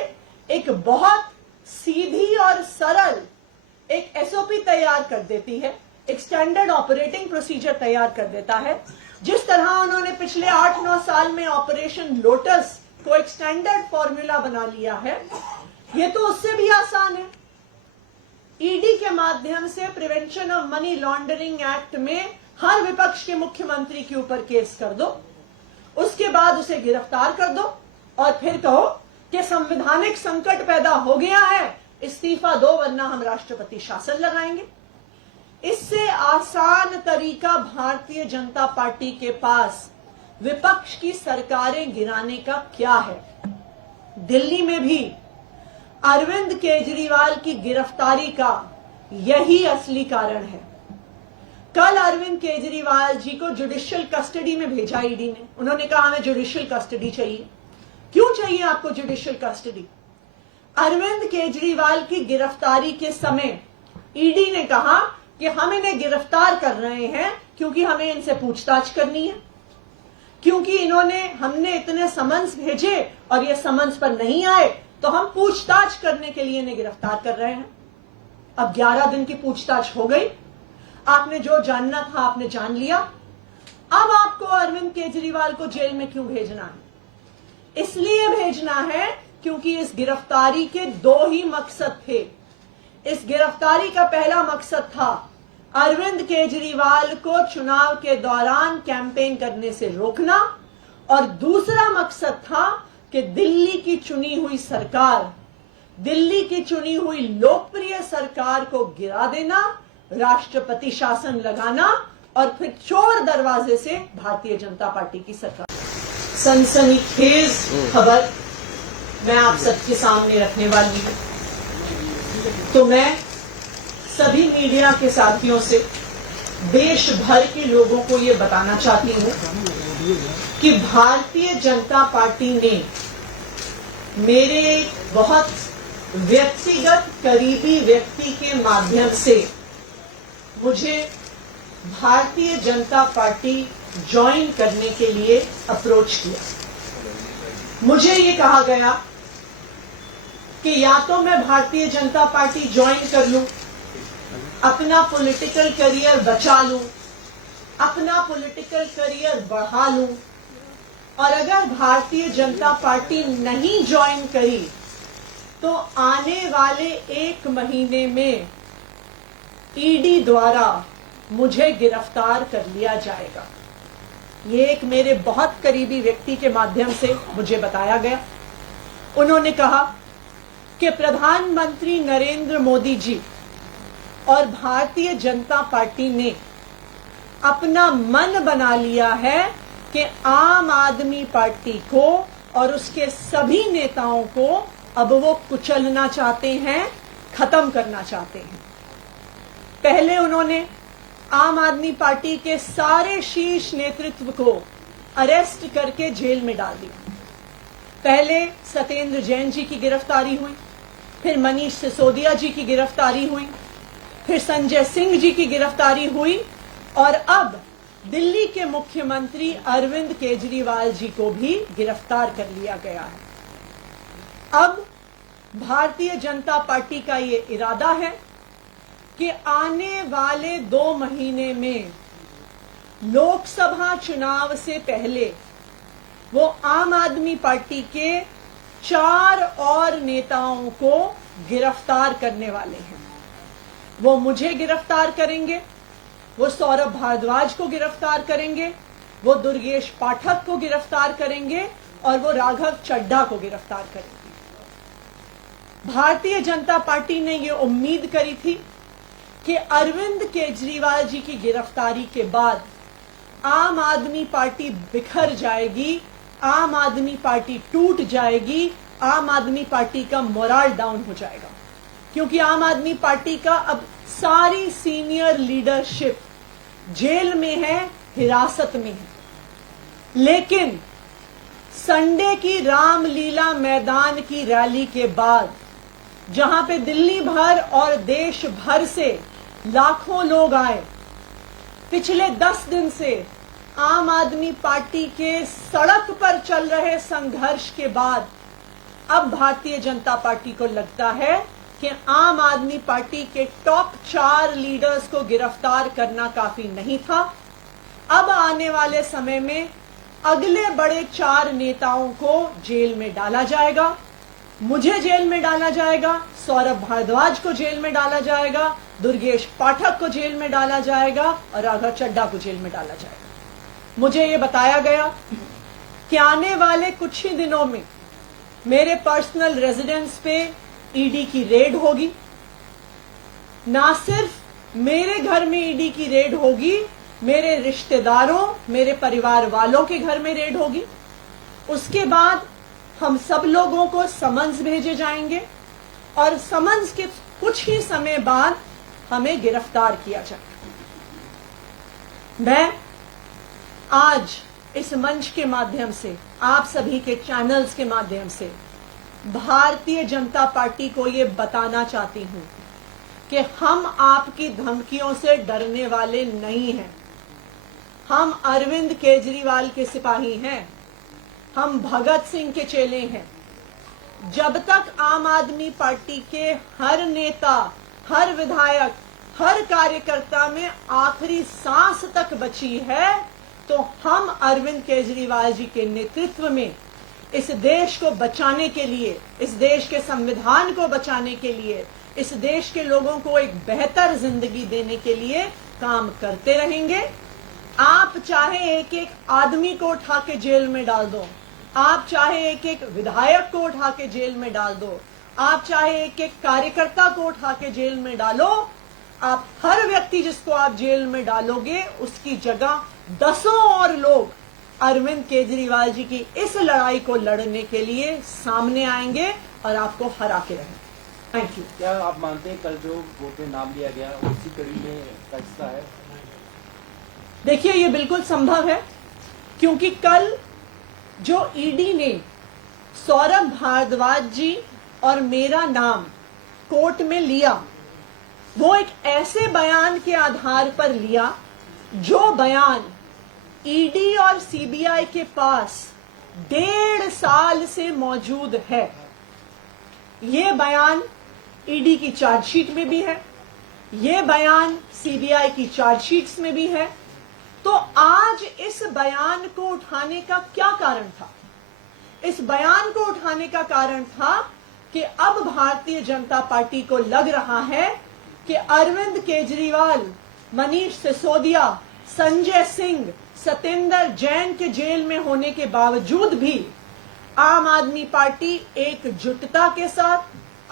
एक बहुत सीधी और सरल एक एसओपी तैयार कर देती है, एक स्टैंडर्ड ऑपरेटिंग प्रोसीजर तैयार कर देता है। जिस तरह उन्होंने पिछले 8-9 साल में ऑपरेशन लोटस को एक स्टैंडर्ड फॉर्मूला बना लिया है, ये तो उससे भी आसान है। ईडी के माध्यम से prevention of money laundering act में हर विपक्ष के मुख्यमंत्री के ऊपर केस कर दो, उसके बाद उसे गिरफ्तार कर दो और फिर कहो कि संवैधानिक संकट पैदा हो गया है, इस्तीफा दो वरना हम राष्ट्रपति शासन लगाएंगे। इससे आसान तरीका भारतीय जनता पार्टी के पास विपक्ष की सरकारें गिराने का क्या है। दिल्ली में भी अरविंद केजरीवाल की गिरफ्तारी का यही असली कारण है। कल अरविंद केजरीवाल जी को जुडिशियल कस्टडी में भेजा ईडी ने। उन्होंने कहा हमें जुडिशियल कस्टडी चाहिए। क्यों चाहिए आपको जुडिशियल कस्टडी? अरविंद केजरीवाल की गिरफ्तारी के समय ईडी ने कहा कि हम इन्हें गिरफ्तार कर रहे हैं क्योंकि हमें इनसे पूछताछ करनी है, क्योंकि हमने इतने समन्स भेजे और ये समन्स पर नहीं आए तो हम पूछताछ करने के लिए इन्हें गिरफ्तार कर रहे हैं। अब 11 दिन की पूछताछ हो गई। आपने जो जानना था आपने जान लिया। अब आपको अरविंद केजरीवाल को जेल में क्यों भेजना है? इसलिए भेजना है क्योंकि इस गिरफ्तारी के दो ही मकसद थे। इस गिरफ्तारी का पहला मकसद था अरविंद केजरीवाल को चुनाव के दौरान कैंपेन करने से रोकना, और दूसरा मकसद था कि दिल्ली की चुनी हुई सरकार, दिल्ली की चुनी हुई लोकप्रिय सरकार को गिरा देना, राष्ट्रपति शासन लगाना और फिर चोर दरवाजे से भारतीय जनता पार्टी की सरकार। सनसनीखेज खबर मैं आप सबके सामने रखने वाली हूं। तो मैं सभी मीडिया के साथियों से, देश भर के लोगों को ये बताना चाहती हूं कि भारतीय जनता पार्टी ने मेरे बहुत व्यक्तिगत करीबी व्यक्ति के माध्यम से मुझे भारतीय जनता पार्टी ज्वाइन करने के लिए अप्रोच किया। मुझे ये कहा गया कि या तो मैं भारतीय जनता पार्टी ज्वाइन कर लूं, अपना पॉलिटिकल करियर बचा लूं, अपना पॉलिटिकल करियर बढ़ा लूं, और अगर भारतीय जनता पार्टी नहीं ज्वाइन करी तो आने वाले 1 महीने में ईडी द्वारा मुझे गिरफ्तार कर लिया जाएगा। ये एक मेरे बहुत करीबी व्यक्ति के माध्यम से मुझे बताया गया। उन्होंने कहा कि प्रधानमंत्री नरेंद्र मोदी जी और भारतीय जनता पार्टी ने अपना मन बना लिया है कि आम आदमी पार्टी को और उसके सभी नेताओं को अब वो कुचलना चाहते हैं, खत्म करना चाहते हैं। पहले उन्होंने आम आदमी पार्टी के सारे शीर्ष नेतृत्व को अरेस्ट करके जेल में डाल दिया। पहले सत्येंद्र जैन जी की गिरफ्तारी हुई, फिर मनीष सिसोदिया जी की गिरफ्तारी हुई, फिर संजय सिंह जी की गिरफ्तारी हुई, और अब दिल्ली के मुख्यमंत्री अरविंद केजरीवाल जी को भी गिरफ्तार कर लिया गया है। अब भारतीय जनता पार्टी का ये इरादा है कि आने वाले 2 महीने में लोकसभा चुनाव से पहले वो आम आदमी पार्टी के 4 और नेताओं को गिरफ्तार करने वाले हैं। वो मुझे गिरफ्तार करेंगे, वो सौरभ भारद्वाज को गिरफ्तार करेंगे, वो दुर्गेश पाठक को गिरफ्तार करेंगे और वो राघव चड्ढा को गिरफ्तार करेंगे। भारतीय जनता पार्टी ने ये उम्मीद करी थी कि अरविंद केजरीवाल जी की गिरफ्तारी के बाद आम आदमी पार्टी बिखर जाएगी, आम आदमी पार्टी टूट जाएगी, आम आदमी पार्टी का मोराल डाउन हो जाएगा, क्योंकि आम आदमी पार्टी का अब सारी सीनियर लीडरशिप जेल में है, हिरासत में है। लेकिन संडे की रामलीला मैदान की रैली के बाद, जहां पे दिल्ली भर और देश भर से लाखों लोग आए, पिछले 10 दिन से आम आदमी पार्टी के सड़क पर चल रहे संघर्ष के बाद अब भारतीय जनता पार्टी को लगता है कि आम आदमी पार्टी के टॉप 4 लीडर्स को गिरफ्तार करना काफी नहीं था। अब आने वाले समय में अगले बड़े 4 नेताओं को जेल में डाला जाएगा। मुझे जेल में डाला जाएगा, सौरभ भारद्वाज को जेल में डाला जाएगा, दुर्गेश पाठक को जेल में डाला जाएगा और राघव चड्ढा को जेल में डाला जाएगा। मुझे ये बताया गया कि आने वाले कुछ ही दिनों में मेरे पर्सनल रेजिडेंस पे ईडी की रेड होगी। ना सिर्फ मेरे घर में ईडी की रेड होगी, मेरे रिश्तेदारों, मेरे परिवार वालों के घर में रेड होगी। उसके बाद हम सब लोगों को समन्स भेजे जाएंगे और समन्स के कुछ ही समय बाद हमें गिरफ्तार किया जाएगा। मैं आज इस मंच के माध्यम से, आप सभी के चैनल्स के माध्यम से भारतीय जनता पार्टी को ये बताना चाहती हूं कि हम आपकी धमकियों से डरने वाले नहीं हैं। हम अरविंद केजरीवाल के सिपाही हैं, हम भगत सिंह के चेले हैं। जब तक आम आदमी पार्टी के हर नेता, हर विधायक, हर कार्यकर्ता में आखिरी सांस तक बची है, तो हम अरविंद केजरीवाल जी के नेतृत्व में इस देश को बचाने के लिए, इस देश के संविधान को बचाने के लिए, इस देश के लोगों को एक बेहतर जिंदगी देने के लिए काम करते रहेंगे। आप चाहे एक एक आदमी को उठा के जेल में डाल दो, आप चाहे एक एक विधायक को उठा के जेल में डाल दो, आप चाहे एक एक कार्यकर्ता को उठा के जेल में डालो, आप हर व्यक्ति जिसको आप जेल में डालोगे उसकी जगह दसों और लोग अरविंद केजरीवाल जी की इस लड़ाई को लड़ने के लिए सामने आएंगे और आपको हरा के रहेंगे। Thank you. क्या आप मानते हैं कल जो वोट में नाम लिया गया उसी कड़ी में का हिस्सा है? देखिए, ये बिल्कुल संभव है, क्योंकि कल जो ईडी ने सौरभ भारद्वाज जी और मेरा नाम कोर्ट में लिया, वो एक ऐसे बयान के आधार पर लिया जो बयान ईडी और सीबीआई के पास 1.5 साल से मौजूद है। ये बयान ईडी की चार्जशीट में भी है, ये बयान सीबीआई की चार्जशीट्स में भी है। तो आज इस बयान को उठाने का क्या कारण था? इस बयान को उठाने का कारण था कि अब भारतीय जनता पार्टी को लग रहा है कि अरविंद केजरीवाल, मनीष सिसोदिया, संजय सिंह, सत्येंद्र जैन के जेल में होने के बावजूद भी आम आदमी पार्टी एकजुटता के साथ,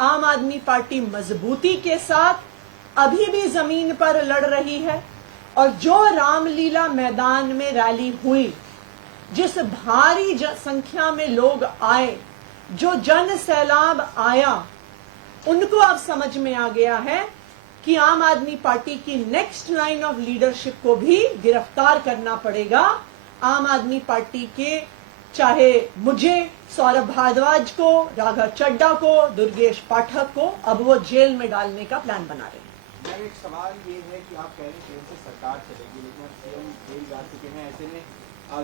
आम आदमी पार्टी मजबूती के साथ अभी भी जमीन पर लड़ रही है। और जो रामलीला मैदान में रैली हुई, जिस भारी संख्या में लोग आए, जो जन सैलाब आया, उनको अब समझ में आ गया है कि आम आदमी पार्टी की नेक्स्ट लाइन ऑफ लीडरशिप को भी गिरफ्तार करना पड़ेगा। आम आदमी पार्टी के, चाहे मुझे, सौरभ भारद्वाज को, राघव चड्ढा को, दुर्गेश पाठक को, अब वो जेल में डालने का प्लान बना रहे हैं। मैम, एक सवाल ये है कि आप कह रहे हैं ट्रेन से सरकार चलेगी, लेकिन अब सीएम जेल जा चुके हैं। ऐसे में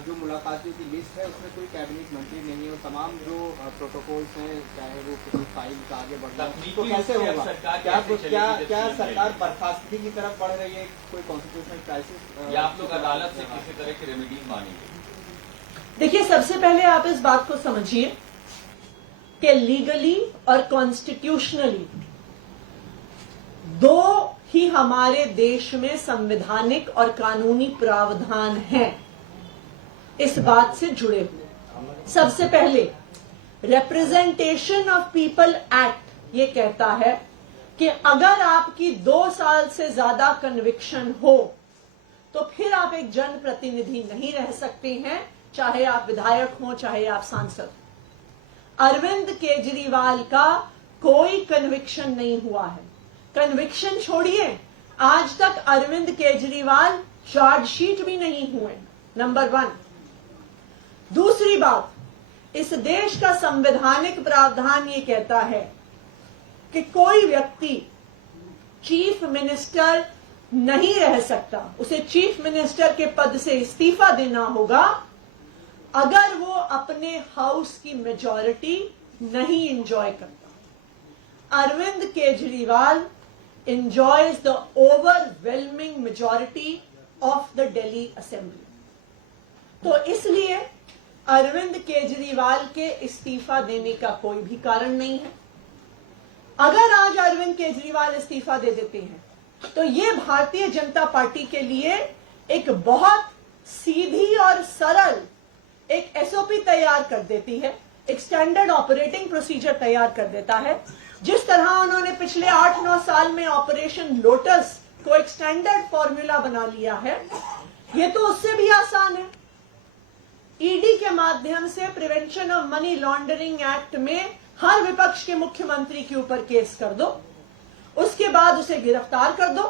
जो मुलाकातियों की लिस्ट है उसमें कोई कैबिनेट मंत्री नहीं है और तमाम जो प्रोटोकॉल्स हैं, चाहे वो किसी फाइल का आगे बढ़ना, तो कैसे होगा? क्या सरकार बर्खास्तगी की तरफ बढ़ रही है? कोई कॉन्स्टिट्यूशनल क्राइसिस या आप लोग अदालत से किसी तरह की रेमेडीज मांगेंगे? देखिए, सबसे पहले आप इस बात को समझिए कि लीगली और कॉन्स्टिट्यूशनली दो ही हमारे देश में संवैधानिक और कानूनी प्रावधान हैं इस बात से जुड़े हुए। सबसे पहले रिप्रेजेंटेशन ऑफ पीपल एक्ट ये कहता है कि अगर आपकी 2 साल से ज्यादा कन्विक्शन हो तो फिर आप एक जनप्रतिनिधि नहीं रह सकते हैं, चाहे आप विधायक हो, चाहे आप सांसद। अरविंद केजरीवाल का कोई कन्विक्शन नहीं हुआ है। कन्विक्शन छोड़िए, आज तक अरविंद केजरीवाल चार्जशीट भी नहीं हुए, नंबर 1। दूसरी बात, इस देश का संवैधानिक प्रावधान ये कहता है कि कोई व्यक्ति चीफ मिनिस्टर नहीं रह सकता, उसे चीफ मिनिस्टर के पद से इस्तीफा देना होगा अगर वो अपने हाउस की मेजॉरिटी नहीं एंजॉय करता। Arvind Kejriwal enjoys the overwhelming majority of the Delhi Assembly. तो इसलिए अरविंद केजरीवाल के इस्तीफा देने का कोई भी कारण नहीं है। अगर आज अरविंद केजरीवाल इस्तीफा दे देते हैं तो ये भारतीय जनता पार्टी के लिए एक बहुत सीधी और सरल एक एसओपी तैयार कर देती है, एक स्टैंडर्ड ऑपरेटिंग प्रोसीजर तैयार कर देता है जिस तरह उन्होंने पिछले 8-9 साल में ऑपरेशन लोटस को एक स्टैंडर्ड फॉर्मूला बना लिया है, ये तो उससे भी आसान है। ईडी के माध्यम से prevention of money laundering act में हर विपक्ष के मुख्यमंत्री के ऊपर केस कर दो, उसके बाद उसे गिरफ्तार कर दो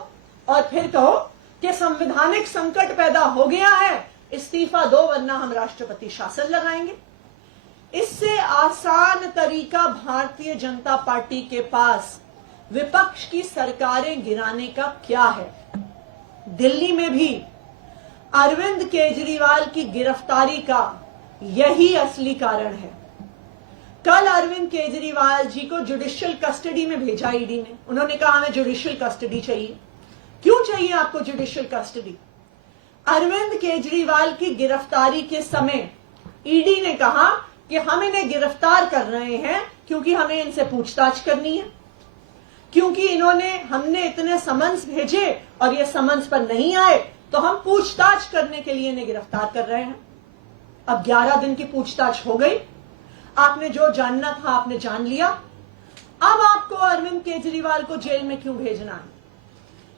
और फिर कहो कि संवैधानिक संकट पैदा हो गया है, इस्तीफा दो वरना हम राष्ट्रपति शासन लगाएंगे। इससे आसान तरीका भारतीय जनता पार्टी के पास विपक्ष की सरकारें गिराने का क्या है। दिल्ली में भी अरविंद केजरीवाल की गिरफ्तारी का यही असली कारण है। कल अरविंद केजरीवाल जी को जुडिशियल कस्टडी में भेजा ईडी ने। उन्होंने कहा हमें जुडिशियल कस्टडी चाहिए। क्यों चाहिए आपको जुडिशियल कस्टडी? अरविंद केजरीवाल की गिरफ्तारी के समय ईडी ने कहा कि हम इन्हें गिरफ्तार कर रहे हैं क्योंकि हमें इनसे पूछताछ करनी है, क्योंकि हमने इतने समन्स भेजे और ये समन्स पर नहीं आए, तो हम पूछताछ करने के लिए इन्हें गिरफ्तार कर रहे हैं। अब 11 दिन की पूछताछ हो गई, आपने जो जानना था आपने जान लिया। अब आपको अरविंद केजरीवाल को जेल में क्यों भेजना है?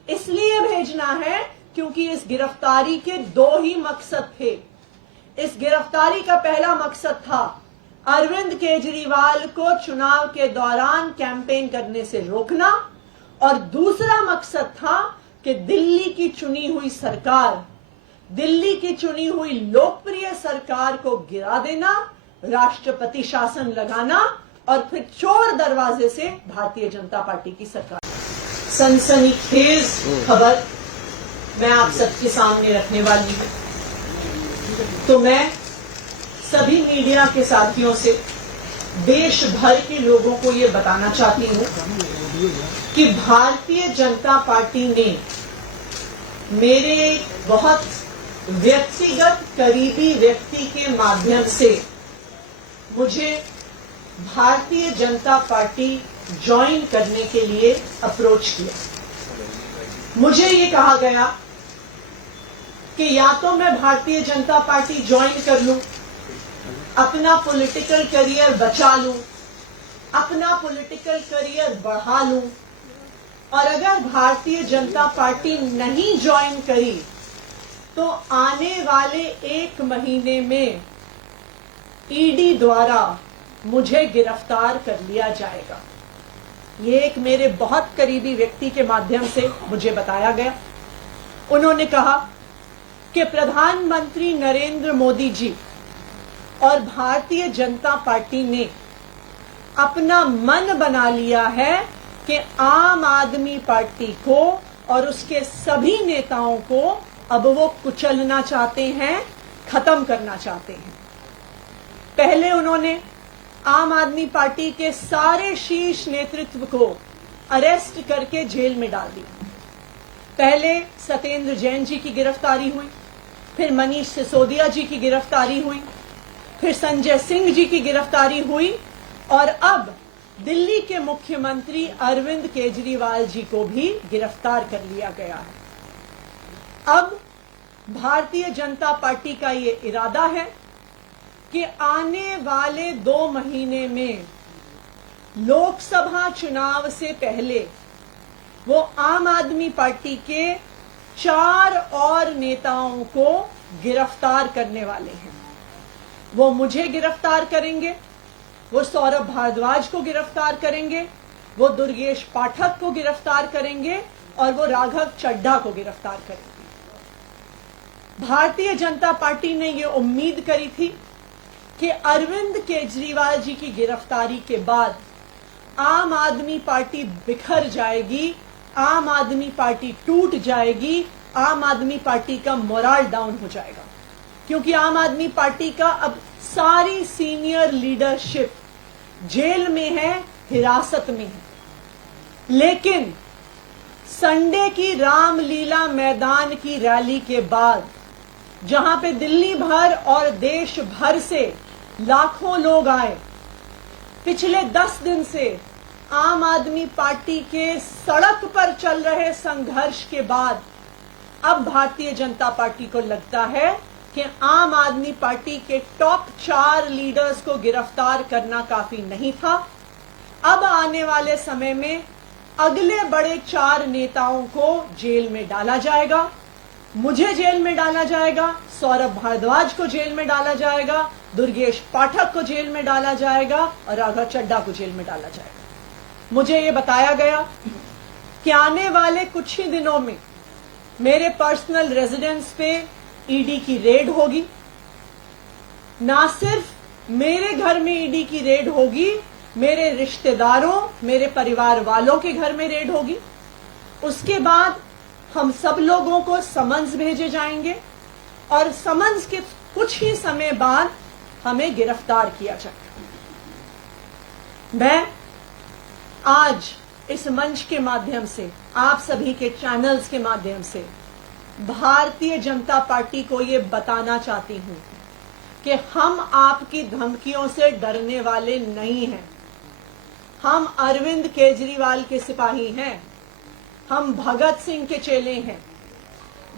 इसलिए भेजना है क्योंकि इस गिरफ्तारी के 2 ही मकसद थे। इस गिरफ्तारी का पहला मकसद था अरविंद केजरीवाल को चुनाव के दौरान कैंपेन करने से रोकना, और दूसरा मकसद था कि दिल्ली की चुनी हुई सरकार, दिल्ली की चुनी हुई लोकप्रिय सरकार को गिरा देना, राष्ट्रपति शासन लगाना और फिर चोर दरवाजे से भारतीय जनता पार्टी की सरकार। सनसनीखेज खबर मैं आप सबके सामने रखने वाली हूं। तो मैं सभी मीडिया के साथियों से, देश भर के लोगों को ये बताना चाहती हूं कि भारतीय जनता पार्टी ने मेरे बहुत व्यक्तिगत करीबी व्यक्ति के माध्यम से मुझे भारतीय जनता पार्टी ज्वाइन करने के लिए अप्रोच किया। मुझे ये कहा गया कि या तो मैं भारतीय जनता पार्टी ज्वाइन कर लूं, अपना पॉलिटिकल करियर बचा लूं, अपना पॉलिटिकल करियर बढ़ा लूं, और अगर भारतीय जनता पार्टी नहीं ज्वाइन करी तो आने वाले 1 महीने में ईडी द्वारा मुझे गिरफ्तार कर लिया जाएगा। ये एक मेरे बहुत करीबी व्यक्ति के माध्यम से मुझे बताया गया। उन्होंने कहा कि प्रधानमंत्री नरेंद्र मोदी जी और भारतीय जनता पार्टी ने अपना मन बना लिया है कि आम आदमी पार्टी को और उसके सभी नेताओं को अब वो कुचलना चाहते हैं, खत्म करना चाहते हैं। पहले उन्होंने आम आदमी पार्टी के सारे शीर्ष नेतृत्व को अरेस्ट करके जेल में डाल दिया। पहले सत्येंद्र जैन जी की गिरफ्तारी हुई, फिर मनीष सिसोदिया जी की गिरफ्तारी हुई, फिर संजय सिंह जी की गिरफ्तारी हुई, और अब दिल्ली के मुख्यमंत्री अरविंद केजरीवाल जी को भी गिरफ्तार कर लिया गया है। अब भारतीय जनता पार्टी का ये इरादा है कि आने वाले 2 महीने में लोकसभा चुनाव से पहले वो आम आदमी पार्टी के 4 और नेताओं को गिरफ्तार करने वाले हैं। वो मुझे गिरफ्तार करेंगे, वो सौरभ भारद्वाज को गिरफ्तार करेंगे, वो दुर्गेश पाठक को गिरफ्तार करेंगे और वो राघव चड्ढा को गिरफ्तार करेंगे। भारतीय जनता पार्टी ने ये उम्मीद करी थी कि अरविंद केजरीवाल जी की गिरफ्तारी के बाद आम आदमी पार्टी बिखर जाएगी, आम आदमी पार्टी टूट जाएगी, आम आदमी पार्टी का मोराल डाउन हो जाएगा, क्योंकि आम आदमी पार्टी का अब सारी सीनियर लीडरशिप जेल में है, हिरासत में है। लेकिन संडे की रामलीला मैदान की रैली के बाद, जहां पे दिल्ली भर और देश भर से लाखों लोग आए, पिछले 10 दिन से आम आदमी पार्टी के सड़क पर चल रहे संघर्ष के बाद अब भारतीय जनता पार्टी को लगता है कि आम आदमी पार्टी के टॉप 4 लीडर्स को गिरफ्तार करना काफी नहीं था। अब आने वाले समय में अगले बड़े 4 नेताओं को जेल में डाला जाएगा। मुझे जेल में डाला जाएगा, सौरभ भारद्वाज को जेल में डाला जाएगा, दुर्गेश पाठक को जेल में डाला जाएगा और राघव चड्ढा को जेल में डाला जाएगा। मुझे ये बताया गया कि आने वाले कुछ ही दिनों में मेरे पर्सनल रेजिडेंस पे ईडी की रेड होगी। ना सिर्फ मेरे घर में ईडी की रेड होगी, मेरे रिश्तेदारों, मेरे परिवार वालों के घर में रेड होगी। उसके बाद हम सब लोगों को समन्स भेजे जाएंगे और समन्स के कुछ ही समय बाद हमें गिरफ्तार किया जाएगा। मैं आज इस मंच के माध्यम से, आप सभी के चैनल्स के माध्यम से भारतीय जनता पार्टी को ये बताना चाहती हूं कि हम आपकी धमकियों से डरने वाले नहीं हैं। हम अरविंद केजरीवाल के सिपाही हैं, हम भगत सिंह के चेले हैं।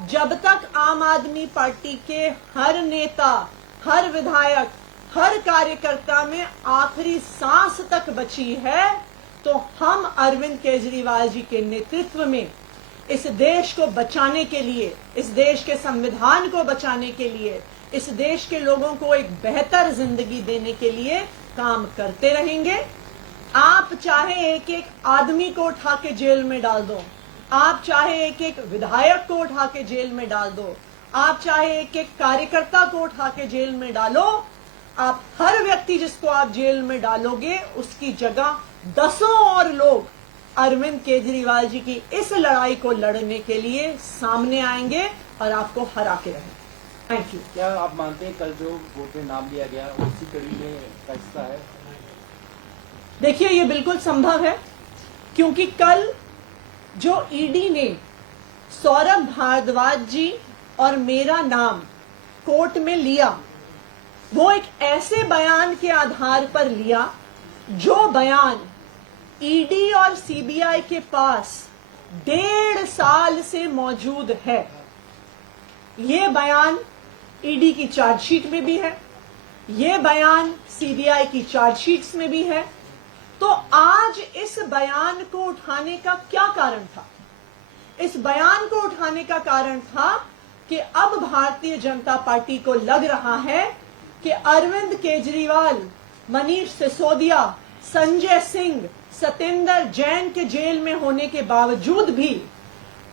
जब तक आम आदमी पार्टी के हर नेता, हर विधायक, हर कार्यकर्ता में आखिरी सांस तक बची है, तो हम अरविंद केजरीवाल जी के नेतृत्व में इस देश को बचाने के लिए, इस देश के संविधान को बचाने के लिए, इस देश के लोगों को एक बेहतर जिंदगी देने के लिए काम करते रहेंगे। आप चाहे एक एक आदमी को उठा के जेल में डाल दो, आप चाहे एक एक विधायक को उठा के जेल में डाल दो, आप चाहे एक एक कार्यकर्ता को उठा के जेल में डालो, आप हर व्यक्ति जिसको आप जेल में डालोगे उसकी जगह 10 और लोग अरविंद केजरीवाल जी की इस लड़ाई को लड़ने के लिए सामने आएंगे और आपको हरा के रहेंगे। Thank you. क्या आप मानते हैं कल जो वोट में नाम लिया गया उसी कड़ी में का हिस्सा है? देखिए, ये बिल्कुल संभव है, क्योंकि कल जो ईडी ने सौरभ भारद्वाज जी और मेरा नाम कोर्ट में लिया, वो एक ऐसे बयान के आधार पर लिया जो बयान ईडी और सीबीआई के पास 1.5 साल से मौजूद है। ये बयान ईडी की चार्जशीट में भी है, ये बयान सीबीआई की चार्जशीट्स में भी है। तो आज इस बयान को उठाने का क्या कारण था? इस बयान को उठाने का कारण था कि अब भारतीय जनता पार्टी को लग रहा है कि अरविंद केजरीवाल, मनीष सिसोदिया, संजय सिंह, सत्येंद्र जैन के जेल में होने के बावजूद भी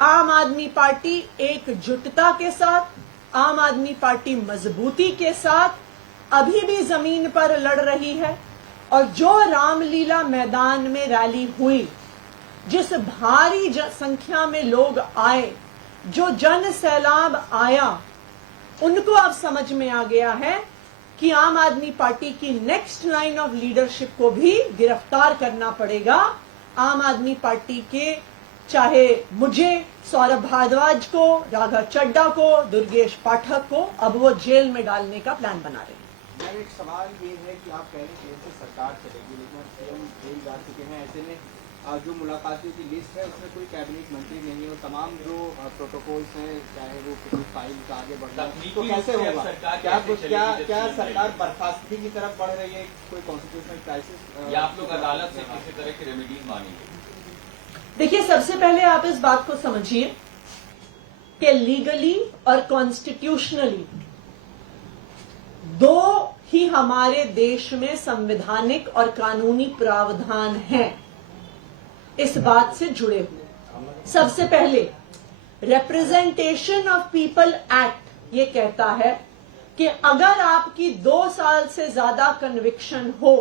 आम आदमी पार्टी एकजुटता के साथ, आम आदमी पार्टी मजबूती के साथ अभी भी जमीन पर लड़ रही है। और जो रामलीला मैदान में रैली हुई, जिस भारी संख्या में लोग आए, जो जन सैलाब आया, उनको अब समझ में आ गया है कि आम आदमी पार्टी की नेक्स्ट लाइन ऑफ लीडरशिप को भी गिरफ्तार करना पड़ेगा। आम आदमी पार्टी के, चाहे मुझे, सौरभ भारद्वाज को, राघव चड्ढा को, दुर्गेश पाठक को, अब वो जेल में डालने का प्लान बना रहे हैं। एक सवाल ये है कि आप कह रहे हैं जेल से सरकार चलेगी, लेकिन सीएम जेल जा चुके हैं। ऐसे में जो मुलाकातियों की लिस्ट है उसमें कोई कैबिनेट मंत्री नहीं है और तमाम जो प्रोटोकॉल्स हैं, चाहे वो किसी फाइल का आगे बढ़ना, तो कैसे होगा? क्या सरकार बर्खास्तगी की तरफ बढ़ रही है? कोई कॉन्स्टिट्यूशनल क्राइसिस या आप लोग अदालत से किसी तरह की रेमेडीज मांगेंगे? देखिए, सबसे पहले आप इस बात को समझिए कि लीगली और कॉन्स्टिट्यूशनली दो ही हमारे देश में संवैधानिक और कानूनी प्रावधान हैं इस बात से जुड़े हुए। सबसे पहले रिप्रेजेंटेशन ऑफ पीपल एक्ट ये कहता है कि अगर आपकी 2 साल से ज्यादा कन्विक्शन हो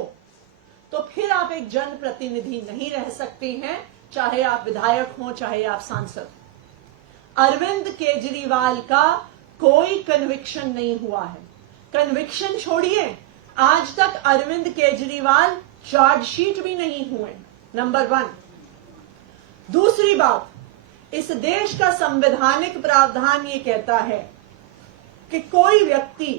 तो फिर आप एक जनप्रतिनिधि नहीं रह सकते हैं, चाहे आप विधायक हो, चाहे आप सांसद। अरविंद केजरीवाल का कोई कन्विक्शन नहीं हुआ है। कन्विक्शन छोड़िए, आज तक अरविंद केजरीवाल चार्जशीट भी नहीं हुए, नंबर 1। दूसरी बात, इस देश का संवैधानिक प्रावधान ये कहता है कि कोई व्यक्ति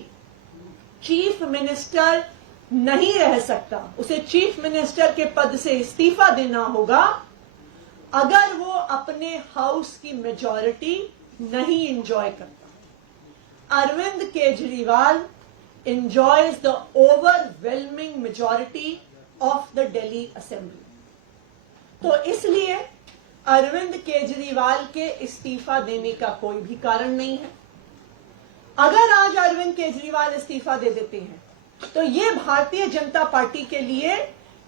चीफ मिनिस्टर नहीं रह सकता, उसे चीफ मिनिस्टर के पद से इस्तीफा देना होगा अगर वो अपने हाउस की मेजॉरिटी नहीं एंजॉय करता। Arvind Kejriwal enjoys the overwhelming majority of the Delhi Assembly. तो इसलिए अरविंद केजरीवाल के इस्तीफा देने का कोई भी कारण नहीं है। अगर आज अरविंद केजरीवाल इस्तीफा दे देते हैं तो ये भारतीय जनता पार्टी के लिए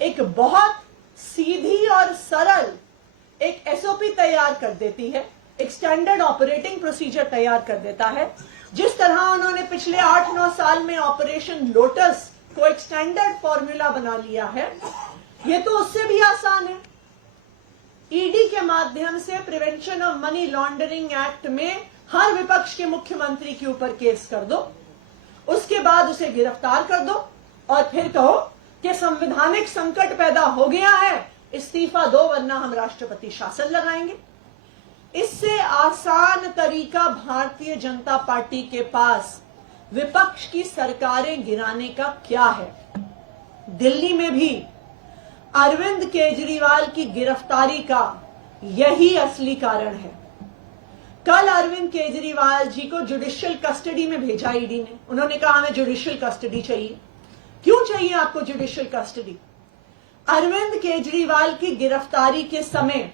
एक बहुत सीधी और सरल एक एसओपी तैयार कर देती है, एक स्टैंडर्ड ऑपरेटिंग प्रोसीजर तैयार कर देता है। जिस तरह उन्होंने पिछले 8-9 साल में ऑपरेशन लोटस को एक स्टैंडर्ड फॉर्मूला बना लिया है, ये तो उससे भी आसान है। ईडी के माध्यम से prevention of money laundering act में हर विपक्ष के मुख्यमंत्री के ऊपर केस कर दो, उसके बाद उसे गिरफ्तार कर दो और फिर कहो कि संवैधानिक संकट पैदा हो गया है, इस्तीफा दो वरना हम राष्ट्रपति शासन लगाएंगे। इससे आसान तरीका भारतीय जनता पार्टी के पास विपक्ष की सरकारें गिराने का क्या है। दिल्ली में भी अरविंद केजरीवाल की गिरफ्तारी का यही असली कारण है। कल अरविंद केजरीवाल जी को जुडिशियल कस्टडी में भेजा ईडी ने। उन्होंने कहा हमें जुडिशियल कस्टडी चाहिए। क्यों चाहिए आपको जुडिशियल कस्टडी? अरविंद केजरीवाल की गिरफ्तारी के समय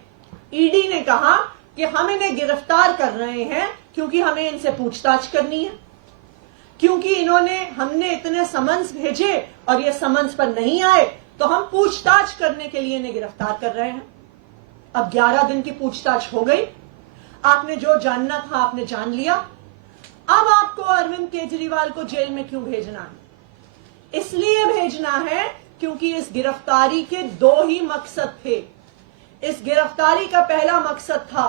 ईडी ने कहा कि हम इन्हें गिरफ्तार कर रहे हैं क्योंकि हमें इनसे पूछताछ करनी है, क्योंकि हमने इतने समन्स भेजे और ये समन्स पर नहीं आए तो हम पूछताछ करने के लिए इन्हें गिरफ्तार कर रहे हैं। अब 11 दिन की पूछताछ हो गई, आपने जो जानना था आपने जान लिया। अब आपको अरविंद केजरीवाल को जेल में क्यों भेजना है? इसलिए भेजना है क्योंकि इस गिरफ्तारी के 2 ही मकसद थे। इस गिरफ्तारी का पहला मकसद था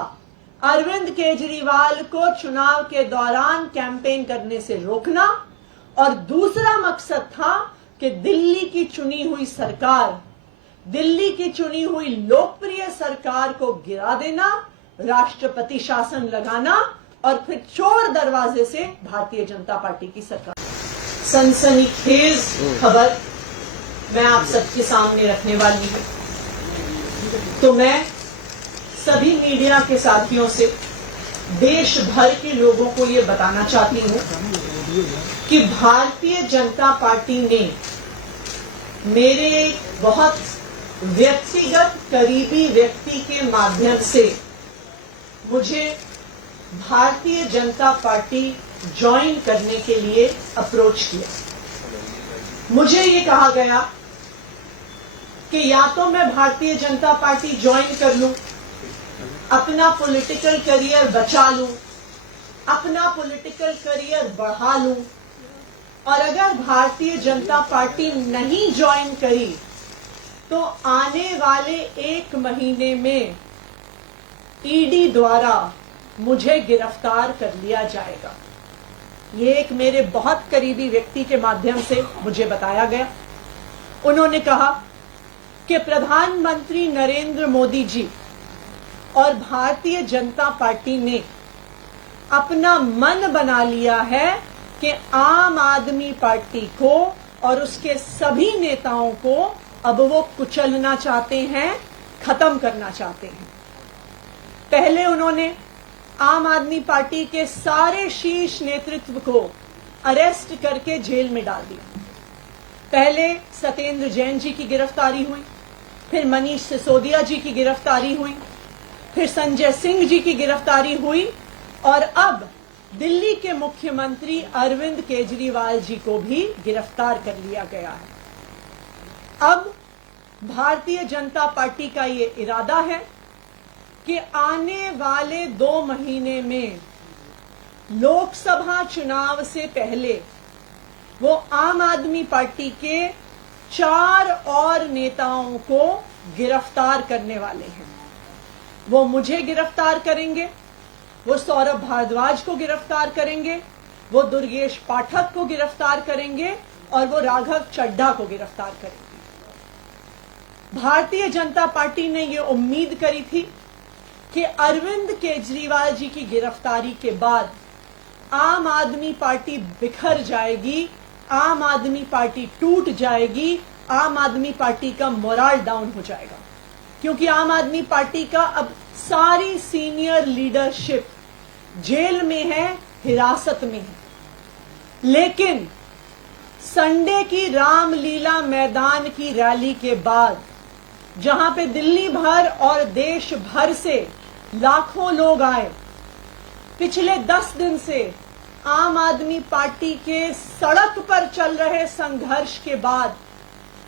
अरविंद केजरीवाल को चुनाव के दौरान कैंपेन करने से रोकना और दूसरा मकसद था कि दिल्ली की चुनी हुई सरकार, दिल्ली की चुनी हुई लोकप्रिय सरकार को गिरा देना, राष्ट्रपति शासन लगाना और फिर चोर दरवाजे से भारतीय जनता पार्टी की सरकार। सनसनीखेज खबर मैं आप सबके सामने रखने वाली हूं। तो मैं सभी मीडिया के साथियों से, देश भर के लोगों को ये बताना चाहती हूं कि भारतीय जनता पार्टी ने मेरे बहुत व्यक्तिगत करीबी व्यक्ति के माध्यम से मुझे भारतीय जनता पार्टी ज्वाइन करने के लिए अप्रोच किया। मुझे ये कहा गया कि या तो मैं भारतीय जनता पार्टी ज्वाइन कर लूं, अपना पॉलिटिकल करियर बचा लूं, अपना पॉलिटिकल करियर बढ़ा लूं, और अगर भारतीय जनता पार्टी नहीं ज्वाइन करी तो आने वाले 1 महीने में ईडी द्वारा मुझे गिरफ्तार कर लिया जाएगा। ये एक मेरे बहुत करीबी व्यक्ति के माध्यम से मुझे बताया गया। उन्होंने कहा कि प्रधानमंत्री नरेंद्र मोदी जी और भारतीय जनता पार्टी ने अपना मन बना लिया है कि आम आदमी पार्टी को और उसके सभी नेताओं को अब वो कुचलना चाहते हैं, खत्म करना चाहते हैं। पहले उन्होंने आम आदमी पार्टी के सारे शीर्ष नेतृत्व को अरेस्ट करके जेल में डाल दिया। पहले सत्येंद्र जैन जी की गिरफ्तारी हुई, फिर मनीष सिसोदिया जी की गिरफ्तारी हुई, फिर संजय सिंह जी की गिरफ्तारी हुई और अब दिल्ली के मुख्यमंत्री अरविंद केजरीवाल जी को भी गिरफ्तार कर लिया गया है। अब भारतीय जनता पार्टी का ये इरादा है कि आने वाले 2 महीने में लोकसभा चुनाव से पहले वो आम आदमी पार्टी के 4 और नेताओं को गिरफ्तार करने वाले हैं। वो मुझे गिरफ्तार करेंगे, वो सौरभ भारद्वाज को गिरफ्तार करेंगे, वो दुर्गेश पाठक को गिरफ्तार करेंगे और वो राघव चड्ढा को गिरफ्तार करेंगे। भारतीय जनता पार्टी ने ये उम्मीद करी थी कि अरविंद केजरीवाल जी की गिरफ्तारी के बाद आम आदमी पार्टी बिखर जाएगी, आम आदमी पार्टी टूट जाएगी, आम आदमी पार्टी का मोरल डाउन हो जाएगा, क्योंकि आम आदमी पार्टी का अब सारी सीनियर लीडरशिप जेल में है, हिरासत में है। लेकिन संडे की रामलीला मैदान की रैली के बाद, जहां पे दिल्ली भर और देश भर से लाखों लोग आए, पिछले 10 दिन से आम आदमी पार्टी के सड़क पर चल रहे संघर्ष के बाद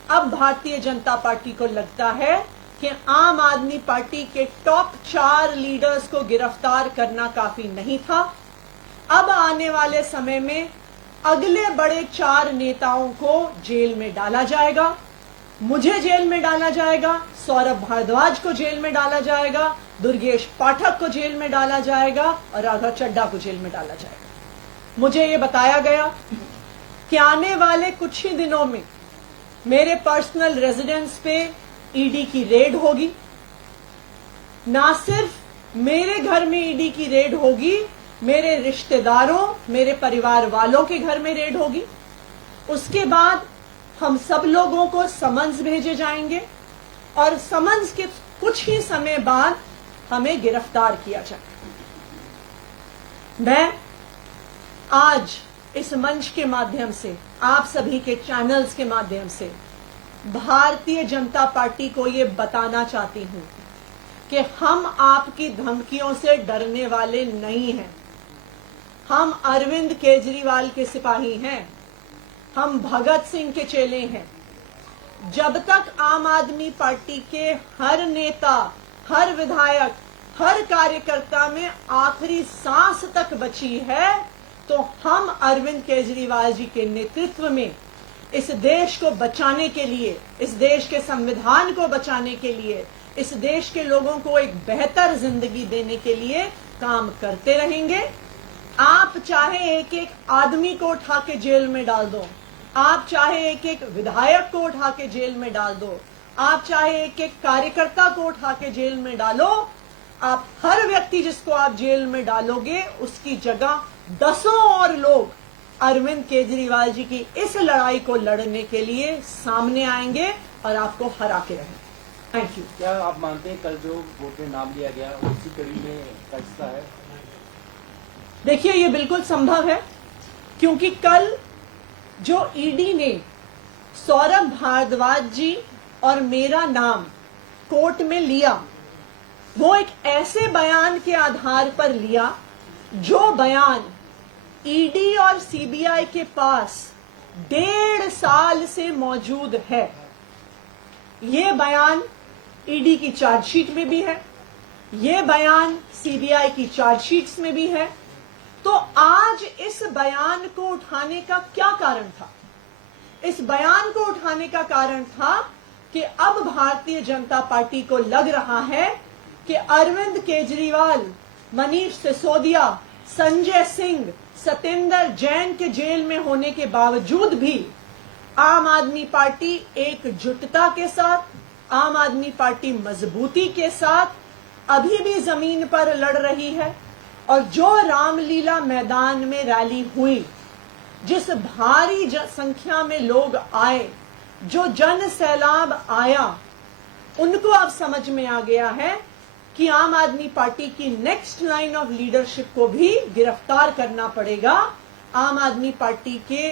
अब भारतीय जनता पार्टी को लगता है कि आम आदमी पार्टी के टॉप 4 लीडर्स को गिरफ्तार करना काफी नहीं था। अब आने वाले समय में अगले बड़े 4 नेताओं को जेल में डाला जाएगा। मुझे जेल में डाला जाएगा, सौरभ भारद्वाज को जेल में डाला जाएगा, दुर्गेश पाठक को जेल में डाला जाएगा और राघव चड्ढा को जेल में डाला जाएगा। मुझे ये बताया गया कि आने वाले कुछ ही दिनों में मेरे पर्सनल रेजिडेंस पे ईडी की रेड होगी। ना सिर्फ मेरे घर में ईडी की रेड होगी, मेरे रिश्तेदारों, मेरे परिवार वालों के घर में रेड होगी। उसके बाद हम सब लोगों को समन्स भेजे जाएंगे और समन्स के कुछ ही समय बाद हमें गिरफ्तार किया जाएगा। मैं आज इस मंच के माध्यम से, आप सभी के चैनल्स के माध्यम से भारतीय जनता पार्टी को ये बताना चाहती हूं कि हम आपकी धमकियों से डरने वाले नहीं हैं। हम अरविंद केजरीवाल के सिपाही हैं, हम भगत सिंह के चेले हैं। जब तक आम आदमी पार्टी के हर नेता, हर विधायक, हर कार्यकर्ता में आखिरी सांस तक बची है, तो हम अरविंद केजरीवाल जी के नेतृत्व में इस देश को बचाने के लिए, इस देश के संविधान को बचाने के लिए, इस देश के लोगों को एक बेहतर जिंदगी देने के लिए काम करते रहेंगे। आप चाहे एक एक आदमी को उठा के जेल में डाल दो, आप चाहे एक एक विधायक को उठा के जेल में डाल दो, आप चाहे एक एक कार्यकर्ता को उठा के जेल में डालो, आप हर व्यक्ति जिसको आप जेल में डालोगे उसकी जगह 10 और लोग अरविंद केजरीवाल जी की इस लड़ाई को लड़ने के लिए सामने आएंगे और आपको हरा के रहेंगे। Thank you. क्या आप मानते हैं कल जो वोट में नाम लिया गया उसी कड़ी में फैसला है? देखिए, ये बिल्कुल संभव है, क्योंकि कल जो ईडी ने सौरभ भारद्वाज जी और मेरा नाम कोर्ट में लिया, वो एक ऐसे बयान के आधार पर लिया जो बयान ईडी और सीबीआई के पास 1.5 साल से मौजूद है। ये बयान ईडी की चार्जशीट में भी है, ये बयान सीबीआई की चार्जशीट्स में भी है। तो आज इस बयान को उठाने का क्या कारण था? इस बयान को उठाने का कारण था कि अब भारतीय जनता पार्टी को लग रहा है कि अरविंद केजरीवाल, मनीष सिसोदिया, संजय सिंह, सत्येंद्र जैन के जेल में होने के बावजूद भी आम आदमी पार्टी एकजुटता के साथ, आम आदमी पार्टी मजबूती के साथ अभी भी जमीन पर लड़ रही है। और जो रामलीला मैदान में रैली हुई, जिस भारी संख्या में लोग आए, जो जन सैलाब आया, उनको अब समझ में आ गया है कि आम आदमी पार्टी की नेक्स्ट लाइन ऑफ लीडरशिप को भी गिरफ्तार करना पड़ेगा। आम आदमी पार्टी के,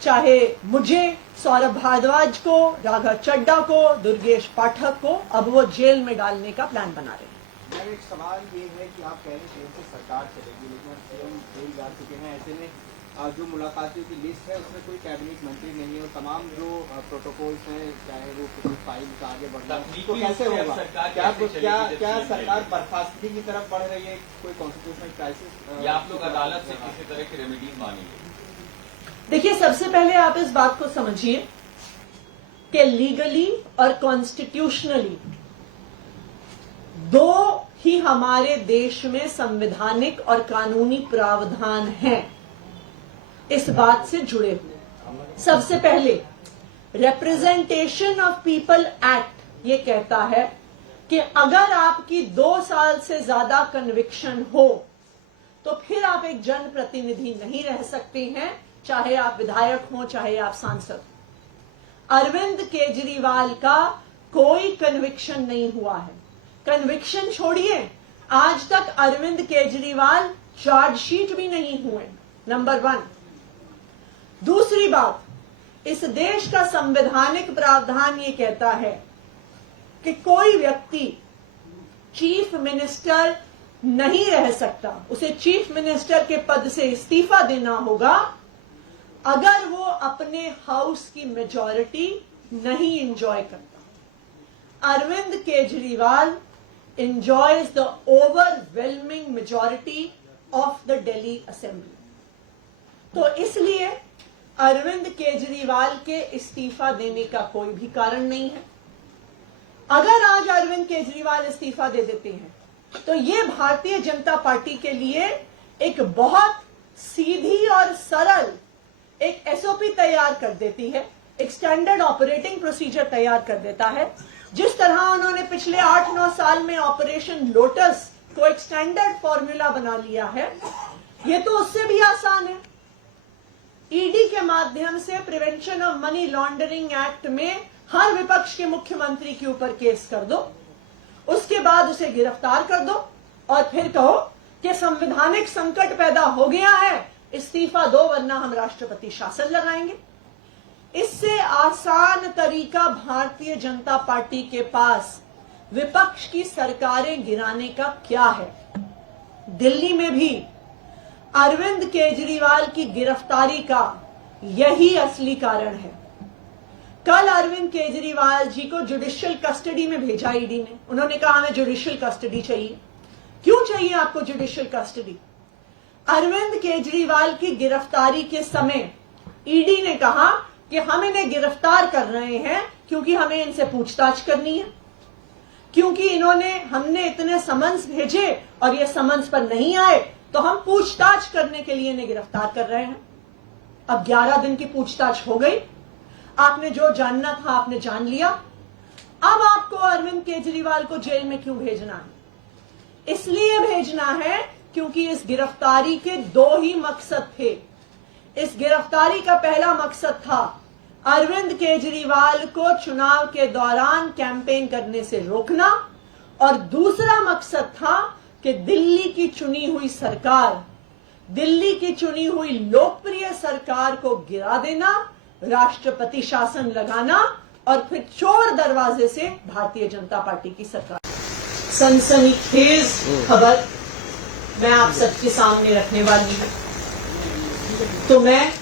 चाहे मुझे, सौरभ भारद्वाज को, राघव चड्ढा को, दुर्गेश पाठक को, अब वो जेल में डालने का प्लान बना रहे हैं। मैम, एक सवाल ये है कि आप कह रहे हैं ट्रेन से सरकार चलेगी, लेकिन अब सीएम जेल जा चुके हैं। ऐसे में जो मुलाकातियों की लिस्ट है उसमें कोई कैबिनेट मंत्री नहीं है और तमाम जो प्रोटोकॉल्स हैं, चाहे वो किसी फाइल का आगे बढ़ना, तो कैसे होगा? क्या सरकार बर्खास्तगी की तरफ बढ़ रही है? कोई कॉन्स्टिट्यूशनल क्राइसिस या आप लोग अदालत से किसी तरह की रेमेडीज मांगेंगे? देखिए, सबसे पहले आप इस बात को समझिए कि लीगली और कॉन्स्टिट्यूशनली दो ही हमारे देश में संवैधानिक और कानूनी प्रावधान हैं इस बात से जुड़े हुए। सबसे पहले रिप्रेजेंटेशन ऑफ पीपल एक्ट ये कहता है कि अगर आपकी 2 साल से ज्यादा कन्विक्शन हो तो फिर आप एक जनप्रतिनिधि नहीं रह सकते हैं, चाहे आप विधायक हो, चाहे आप सांसद। अरविंद केजरीवाल का कोई कन्विक्शन नहीं हुआ है। कन्विक्शन छोड़िए, आज तक अरविंद केजरीवाल चार्जशीट भी नहीं हुए, नंबर 1। दूसरी बात, इस देश का संवैधानिक प्रावधान ये कहता है कि कोई व्यक्ति चीफ मिनिस्टर नहीं रह सकता, उसे चीफ मिनिस्टर के पद से इस्तीफा देना होगा अगर वो अपने हाउस की मेजॉरिटी नहीं एंजॉय करता। Arvind Kejriwal enjoys the overwhelming majority of the Delhi Assembly. तो इसलिए अरविंद केजरीवाल के इस्तीफा देने का कोई भी कारण नहीं है। अगर आज अरविंद केजरीवाल इस्तीफा दे देते हैं तो ये भारतीय जनता पार्टी के लिए एक बहुत सीधी और सरल एक एसओपी तैयार कर देती है, एक स्टैंडर्ड ऑपरेटिंग प्रोसीजर तैयार कर देता है। जिस तरह उन्होंने पिछले 8-9 साल में ऑपरेशन लोटस को एक स्टैंडर्ड फॉर्मूला बना लिया है, ये तो उससे भी आसान है। ईडी के माध्यम से prevention of money laundering act में हर विपक्ष के मुख्यमंत्री के ऊपर केस कर दो, उसके बाद उसे गिरफ्तार कर दो और फिर कहो कि संवैधानिक संकट पैदा हो गया है, इस्तीफा दो वरना हम राष्ट्रपति शासन लगाएंगे। इससे आसान तरीका भारतीय जनता पार्टी के पास विपक्ष की सरकारें गिराने का क्या है। दिल्ली में भी अरविंद केजरीवाल की गिरफ्तारी का यही असली कारण है। कल अरविंद केजरीवाल जी को जुडिशियल कस्टडी में भेजा ईडी ने। उन्होंने कहा हमें जुडिशियल कस्टडी चाहिए। क्यों चाहिए आपको जुडिशियल कस्टडी? अरविंद केजरीवाल की गिरफ्तारी के समय ईडी ने कहा कि हम इन्हें गिरफ्तार कर रहे हैं क्योंकि हमें इनसे पूछताछ करनी है, क्योंकि हमने इतने समन्स भेजे और ये समन्स पर नहीं आए तो हम पूछताछ करने के लिए इन्हें गिरफ्तार कर रहे हैं। अब 11 दिन की पूछताछ हो गई, आपने जो जानना था आपने जान लिया। अब आपको अरविंद केजरीवाल को जेल में क्यों भेजना है? इसलिए भेजना है क्योंकि इस गिरफ्तारी के 2 ही मकसद थे। इस गिरफ्तारी का पहला मकसद था अरविंद केजरीवाल को चुनाव के दौरान कैंपेन करने से रोकना और दूसरा मकसद था कि दिल्ली की चुनी हुई सरकार, दिल्ली की चुनी हुई लोकप्रिय सरकार को गिरा देना, राष्ट्रपति शासन लगाना और फिर चोर दरवाजे से भारतीय जनता पार्टी की सरकार। सनसनीखेज खबर मैं आप सबके सामने रखने वाली हूं। तो मैं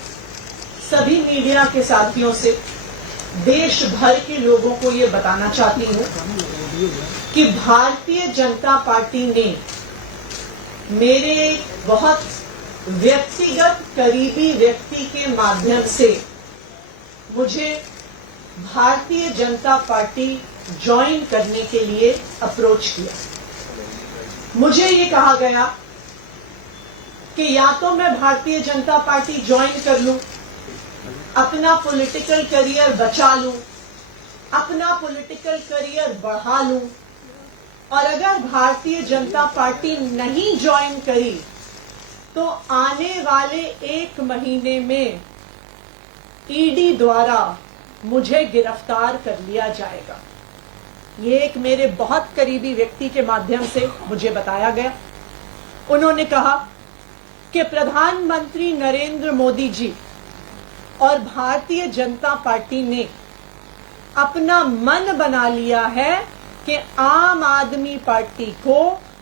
सभी मीडिया के साथियों से, देश भर के लोगों को ये बताना चाहती हूं कि भारतीय जनता पार्टी ने मेरे बहुत व्यक्तिगत करीबी व्यक्ति के माध्यम से मुझे भारतीय जनता पार्टी ज्वाइन करने के लिए अप्रोच किया। मुझे ये कहा गया कि या तो मैं भारतीय जनता पार्टी ज्वाइन कर लूं, अपना पॉलिटिकल करियर बचा लूं, अपना पॉलिटिकल करियर बढ़ा लूं, और अगर भारतीय जनता पार्टी नहीं ज्वाइन करी तो आने वाले 1 महीने में ईडी द्वारा मुझे गिरफ्तार कर लिया जाएगा। ये एक मेरे बहुत करीबी व्यक्ति के माध्यम से मुझे बताया गया। उन्होंने कहा कि प्रधानमंत्री नरेंद्र मोदी जी और भारतीय जनता पार्टी ने अपना मन बना लिया है कि आम आदमी पार्टी को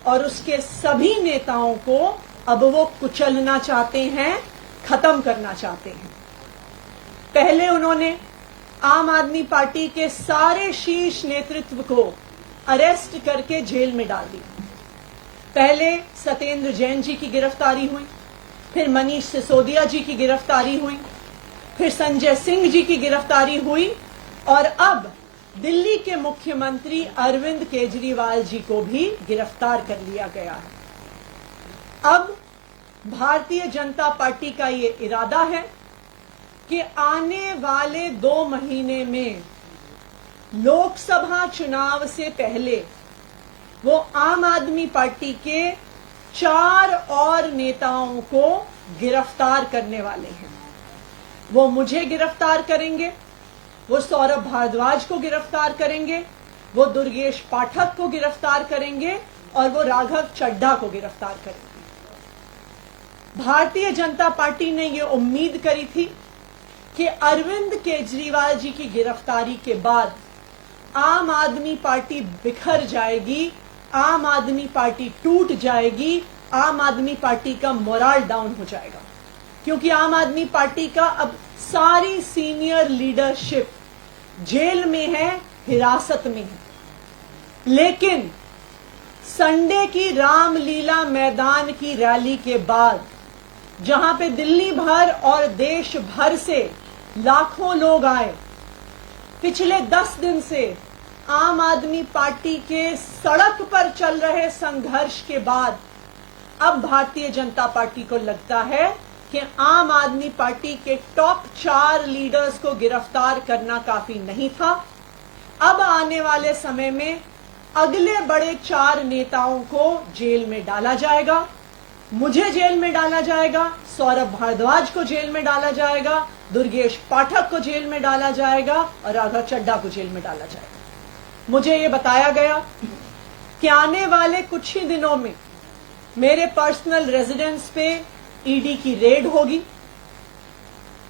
और उसके सभी नेताओं को अब वो कुचलना चाहते हैं, खत्म करना चाहते हैं। पहले उन्होंने आम आदमी पार्टी के सारे शीर्ष नेतृत्व को अरेस्ट करके जेल में डाल दिया। पहले सत्येंद्र जैन जी की गिरफ्तारी हुई, फिर मनीष सिसोदिया जी की गिरफ्तारी हुई, फिर संजय सिंह जी की गिरफ्तारी हुई और अब दिल्ली के मुख्यमंत्री अरविंद केजरीवाल जी को भी गिरफ्तार कर लिया गया है। अब भारतीय जनता पार्टी का ये इरादा है कि आने वाले 2 महीने में लोकसभा चुनाव से पहले वो आम आदमी पार्टी के 4 और नेताओं को गिरफ्तार करने वाले हैं। वो मुझे गिरफ्तार करेंगे, वो सौरभ भारद्वाज को गिरफ्तार करेंगे, वो दुर्गेश पाठक को गिरफ्तार करेंगे और वो राघव चड्ढा को गिरफ्तार करेंगे। भारतीय जनता पार्टी ने ये उम्मीद करी थी कि अरविंद केजरीवाल जी की गिरफ्तारी के बाद आम आदमी पार्टी बिखर जाएगी, आम आदमी पार्टी टूट जाएगी, आम आदमी पार्टी का मोरल डाउन हो जाएगा। क्योंकि आम आदमी पार्टी का अब सारी सीनियर लीडरशिप जेल में है, हिरासत में है। लेकिन संडे की रामलीला मैदान की रैली के बाद, जहां पे दिल्ली भर और देश भर से लाखों लोग आए, पिछले 10 दिन से आम आदमी पार्टी के सड़क पर चल रहे संघर्ष के बाद अब भारतीय जनता पार्टी को लगता है कि आम आदमी पार्टी के टॉप 4 लीडर्स को गिरफ्तार करना काफी नहीं था। अब आने वाले समय में अगले बड़े 4 नेताओं को जेल में डाला जाएगा। मुझे जेल में डाला जाएगा, सौरभ भारद्वाज को जेल में डाला जाएगा, दुर्गेश पाठक को जेल में डाला जाएगा और राघव चड्ढा को जेल में डाला जाएगा। मुझे ये बताया गया कि आने वाले कुछ ही दिनों में मेरे पर्सनल रेजिडेंस पे ईडी की रेड होगी।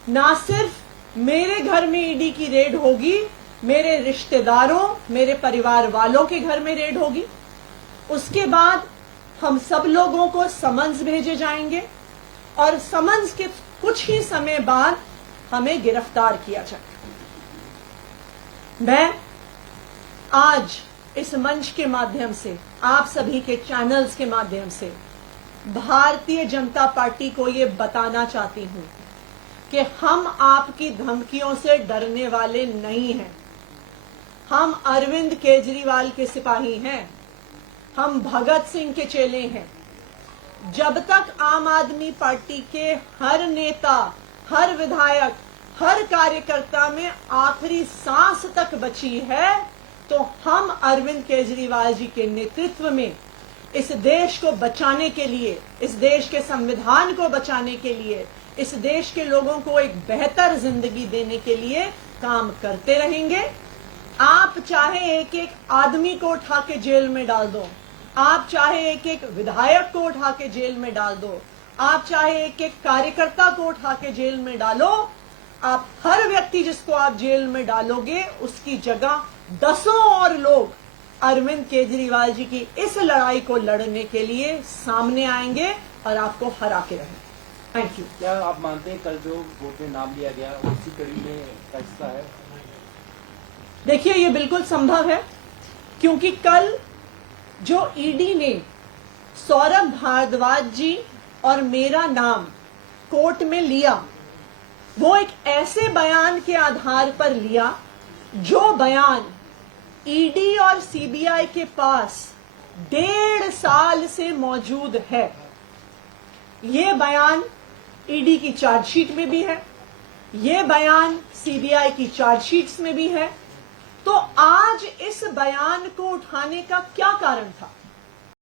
ना सिर्फ मेरे घर में ईडी की रेड होगी, मेरे रिश्तेदारों, मेरे परिवार वालों के घर में रेड होगी। उसके बाद हम सब लोगों को समन्स भेजे जाएंगे और समन्स के कुछ ही समय बाद हमें गिरफ्तार किया जाएगा। मैं आज इस मंच के माध्यम से, आप सभी के चैनल्स के माध्यम से भारतीय जनता पार्टी को ये बताना चाहती हूं कि हम आपकी धमकियों से डरने वाले नहीं हैं। हम अरविंद केजरीवाल के सिपाही हैं, हम भगत सिंह के चेले हैं। जब तक आम आदमी पार्टी के हर नेता, हर विधायक, हर कार्यकर्ता में आखिरी सांस तक बची है, तो हम अरविंद केजरीवाल जी के नेतृत्व में इस देश को बचाने के लिए, इस देश के संविधान को बचाने के लिए, इस देश के लोगों को एक बेहतर जिंदगी देने के लिए काम करते रहेंगे। आप चाहे एक एक आदमी को उठा के जेल में डाल दो, आप चाहे एक एक विधायक को उठा के जेल में डाल दो, आप चाहे एक एक कार्यकर्ता को उठा के जेल में डालो, आप हर व्यक्ति जिसको आप जेल में डालोगे उसकी जगह 10 और लोग अरविंद केजरीवाल जी की इस लड़ाई को लड़ने के लिए सामने आएंगे और आपको हरा के रहेंगे। Thank you. क्या आप मानते हैं कल जो वोट में नाम लिया गया उसी कड़ी में फैसला है? देखिए, ये बिल्कुल संभव है, क्योंकि कल जो ईडी ने सौरभ भारद्वाज जी और मेरा नाम कोर्ट में लिया, वो एक ऐसे बयान के आधार पर लिया जो बयान ईडी और सीबीआई के पास 1.5 साल से मौजूद है। ये बयान ईडी की चार्जशीट में भी है, ये बयान सीबीआई की चार्जशीट्स में भी है। तो आज इस बयान को उठाने का क्या कारण था?